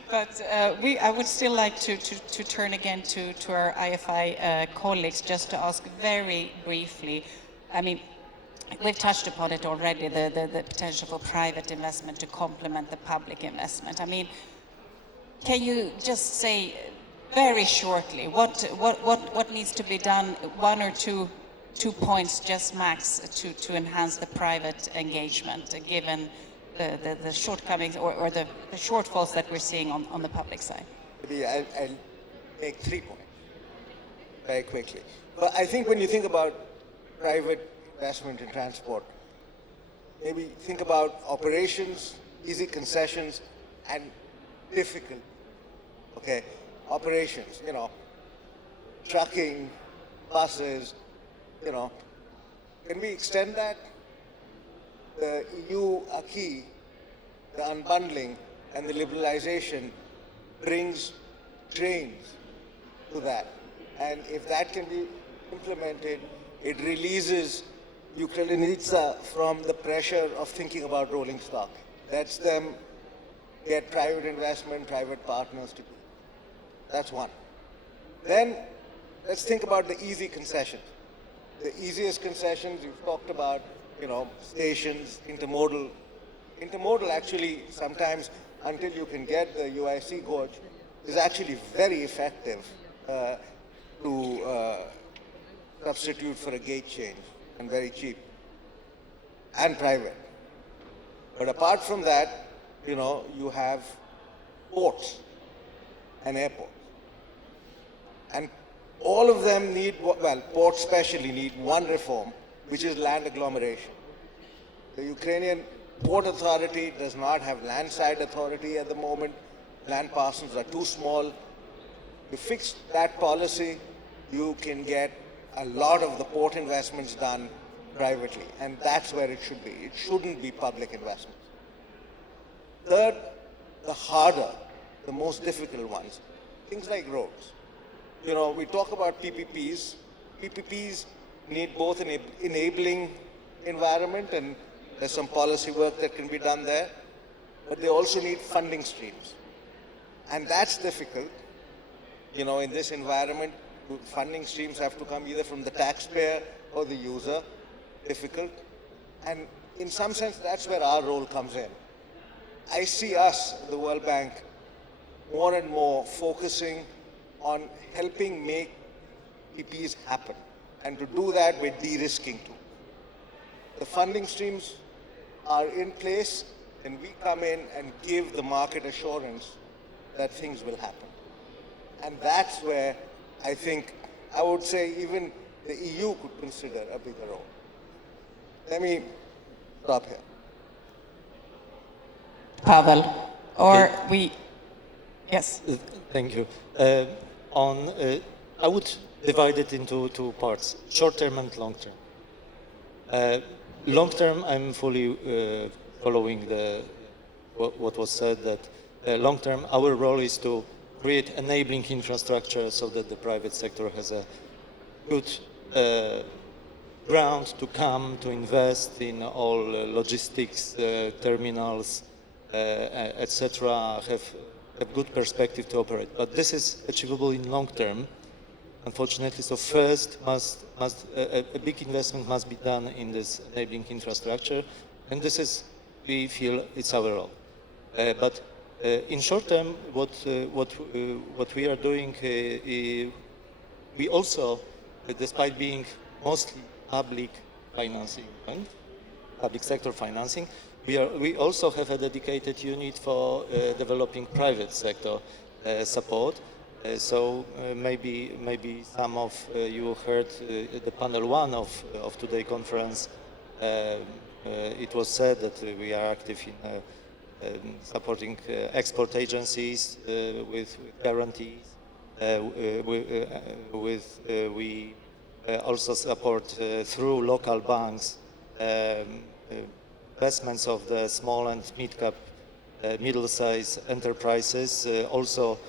But I would still like to turn again to our IFI colleagues just to ask very briefly. I mean, we've touched upon it already, the potential for private investment to complement the public investment. I mean, can you just say very shortly what needs to be done, one or two points just max to enhance the private engagement, given the shortcomings or the shortfalls that we're seeing on the public side? Maybe I'll make 3 points very quickly. But I think when you think about private investment in transport. Maybe think about operations, easy concessions, and difficult. Okay, operations, trucking, buses, can we extend that? The EU acquis, the unbundling and the liberalization brings trains to that. And if that can be implemented, it releases Ukrainica from the pressure of thinking about rolling stock. Lets them get private investment, private partners to do. That's one. Then let's think about the easy concessions. The easiest concessions you've talked about, stations, intermodal. Intermodal actually sometimes, until you can get the UIC gauge, is actually very effective to substitute for a gauge change and very cheap and private. But apart from that, you have ports and airports. And all of them need, ports especially need one reform, which is land agglomeration. The Ukrainian Port Authority does not have landside authority at the moment. Land parcels are too small. You fix that policy, you can get a lot of the port investments done privately, and that's where it should be. It shouldn't be public investments. Third, the harder, the most difficult ones, things like roads. We talk about PPPs. PPPs need both an enabling environment, and there's some policy work that can be done there, but they also need funding streams. And that's difficult. In this environment, funding streams have to come either from the taxpayer or the user. Difficult. And in some sense, that's where our role comes in. I see us, the World Bank, more and more focusing on helping make PPs happen. And to do that, we're de-risking too. The funding streams are in place, and we come in and give the market assurance that things will happen. And that's where I would say even the EU could consider a bigger role. Let me stop here. Pavel, or yes. Thank you. I would divide it into two parts, short-term and long-term. Long-term, I'm fully following what was said, that long-term, our role is to create enabling infrastructure so that the private sector has a good ground to come to invest in all logistics, terminals, etc., have a good perspective to operate. But this is achievable in long term, unfortunately. So first, a big investment must be done in this enabling infrastructure, and this is, we feel, it's our role. But in short term, what we are doing, we also, despite being mostly public financing, public sector financing, we also have a dedicated unit for developing private sector support. So maybe some of you heard the panel one of today's conference. It was said that we are active in supporting export agencies with guarantees. We also support through local banks investments of the small and mid-cap, middle-sized enterprises, also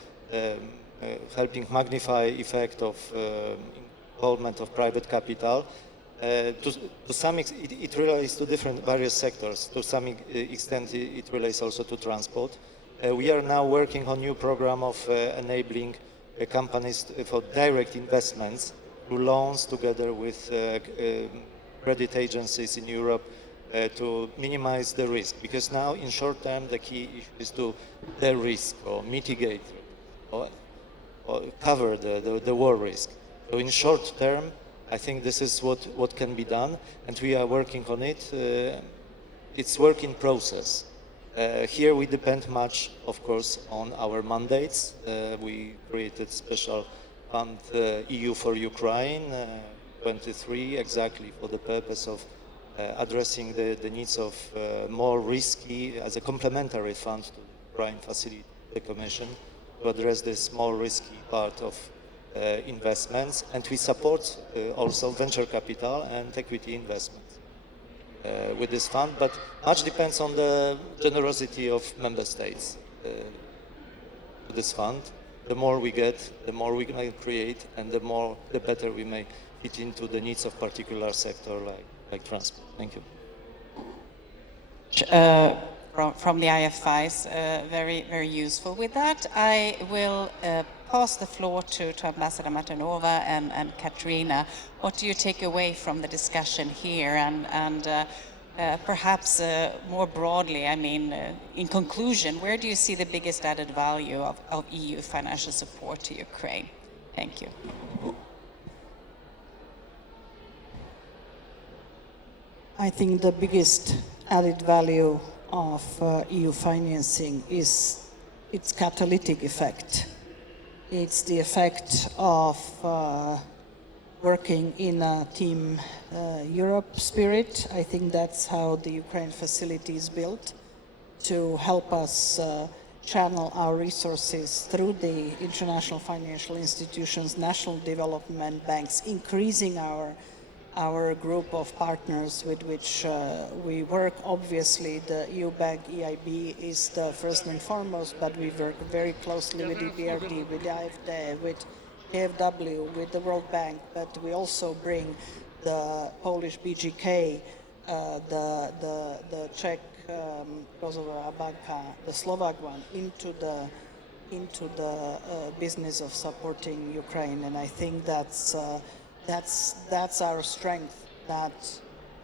helping magnify effect of involvement of private capital. To some extent, it relates to various sectors. To some extent, it relates also to transport. We are now working on new program of enabling companies for direct investments through loans together with credit agencies in Europe to minimize the risk. Because now, in short term, the key issue is to de-risk or mitigate or cover the war risk. So in short term, I think this is what can be done, and we are working on it. It's work in process. Here we depend much, of course, on our mandates. We created special fund EU for Ukraine, 23 exactly for the purpose of addressing the needs of more risky, as a complementary fund to the Ukraine facility, the Commission, to address this more risky part of investments. And we support also venture capital and equity investments with this fund, but much depends on the generosity of member states to this fund. The more we get, the more we can create, and the better we may fit into the needs of particular sector like transport. Thank you. From the IFIs, very, very useful. With that, I will pass the floor to Ambassador Martinova and Katrina. What do you take away from the discussion here? And perhaps more broadly, I mean, in conclusion, where do you see the biggest added value of EU financial support to Ukraine? Thank you. I think the biggest added value of EU financing is its catalytic effect. It's the effect of working in a Team Europe spirit. I think that's how the Ukraine facility is built, to help us channel our resources through the international financial institutions, national development banks, increasing our group of partners with which we work. Obviously, the EU bank, EIB, is the first and foremost, but we work very closely with EBRD, with the AFD, with KfW, with the World Bank, but we also bring the Polish BGK, the Czech Kozova Banka, the Slovak one, into the business of supporting Ukraine. And I think that's our strength, that,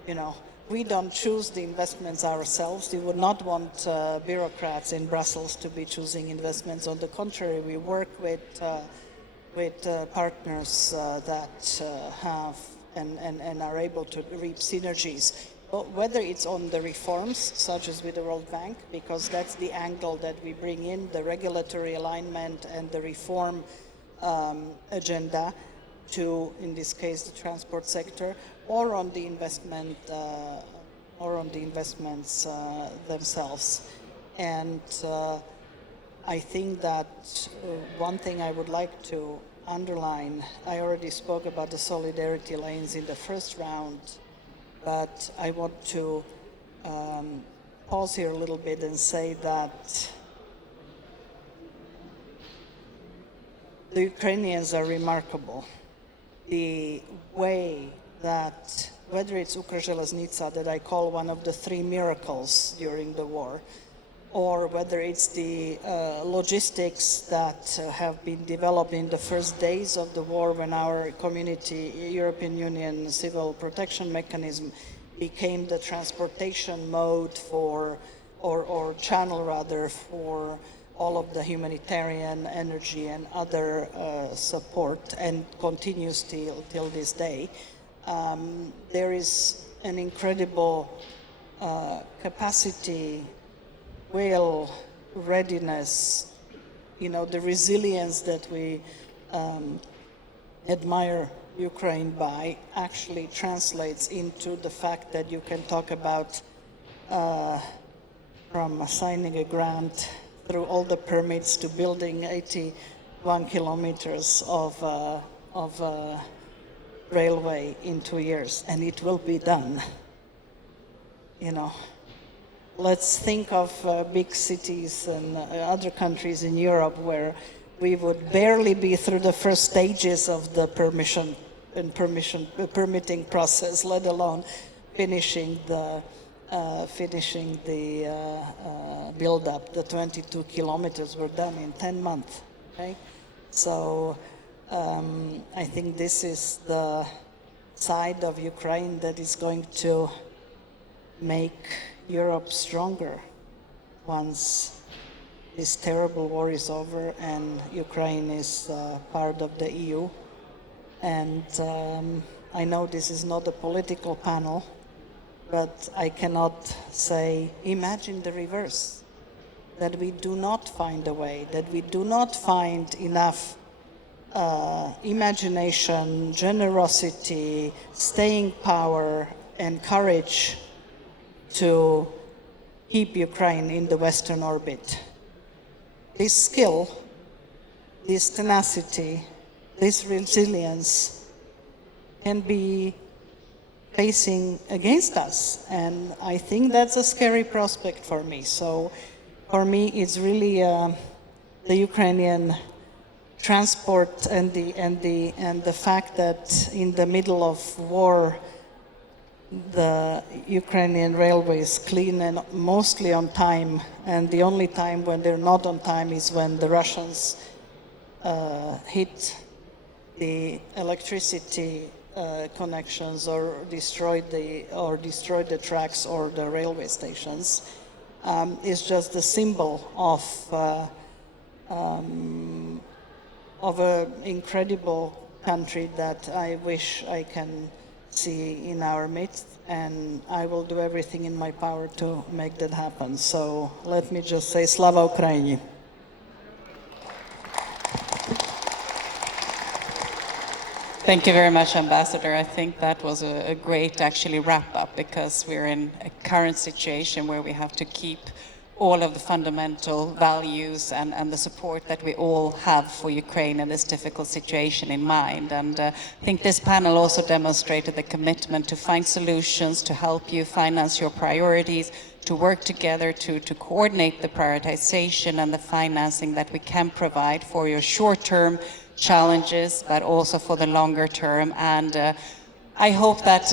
you know, we don't choose the investments ourselves. We would not want bureaucrats in Brussels to be choosing investments. On the contrary, we work with partners that have and are able to reap synergies. But whether it's on the reforms, such as with the World Bank, because that's the angle that we bring in, the regulatory alignment and the reform agenda, to, in this case, the transport sector, or on the investment, or on the investments themselves. And I think that one thing I would like to underline, I already spoke about the solidarity lanes in the first round, but I want to pause here a little bit and say that the Ukrainians are remarkable. The way that, whether it's Ukrzheleznica, that I call one of the three miracles during the war, or whether it's the logistics that have been developed in the first days of the war, when our community, European Union Civil Protection Mechanism, became the transportation mode for, or channel rather, for all of the humanitarian, energy and other support, and continues till this day. There is an incredible capacity, will, readiness, you know, the resilience that we admire Ukraine by actually translates into the fact that you can talk about from assigning a grant through all the permits to building 81 kilometers of railway in 2 years, and it will be done. You know, let's think of big cities and other countries in Europe where we would barely be through the first stages of the permitting process, let alone finishing the build-up. The 22 kilometers were done in 10 months. Okay, so I think this is the side of Ukraine that is going to make Europe stronger once this terrible war is over and Ukraine is part of the EU. And I know this is not a political panel, but I cannot say, imagine the reverse, that we do not find a way, that we do not find enough imagination, generosity, staying power, and courage to keep Ukraine in the Western orbit. This skill, this tenacity, this resilience can be facing against us. And I think that's a scary prospect for me. So for me, it's really the Ukrainian transport and the fact that in the middle of war, the Ukrainian railways clean and mostly on time, and the only time when they're not on time is when the Russians hit the electricity connections or destroyed the tracks or the railway stations. Is just a symbol of an incredible country that I wish I can see in our midst, and I will do everything in my power to make that happen. So let me just say Slava Ukraini. Thank you very much, Ambassador. I think that was a great actually wrap up, because we're in a current situation where we have to keep all of the fundamental values and the support that we all have for Ukraine in this difficult situation in mind. And I think this panel also demonstrated the commitment to find solutions, to help you finance your priorities, to work together to coordinate the prioritization and the financing that we can provide for your short-term challenges, but also for the longer term. And I hope that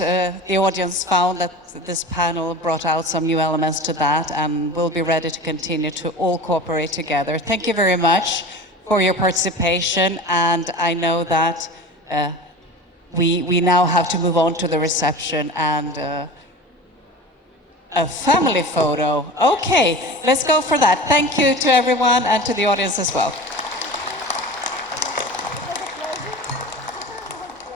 the audience found that this panel brought out some new elements to that, and we'll be ready to continue to all cooperate together. Thank you very much for your participation, and I know that we now have to move on to the reception and a family photo. Okay, let's go for that. Thank you to everyone and to the audience as well.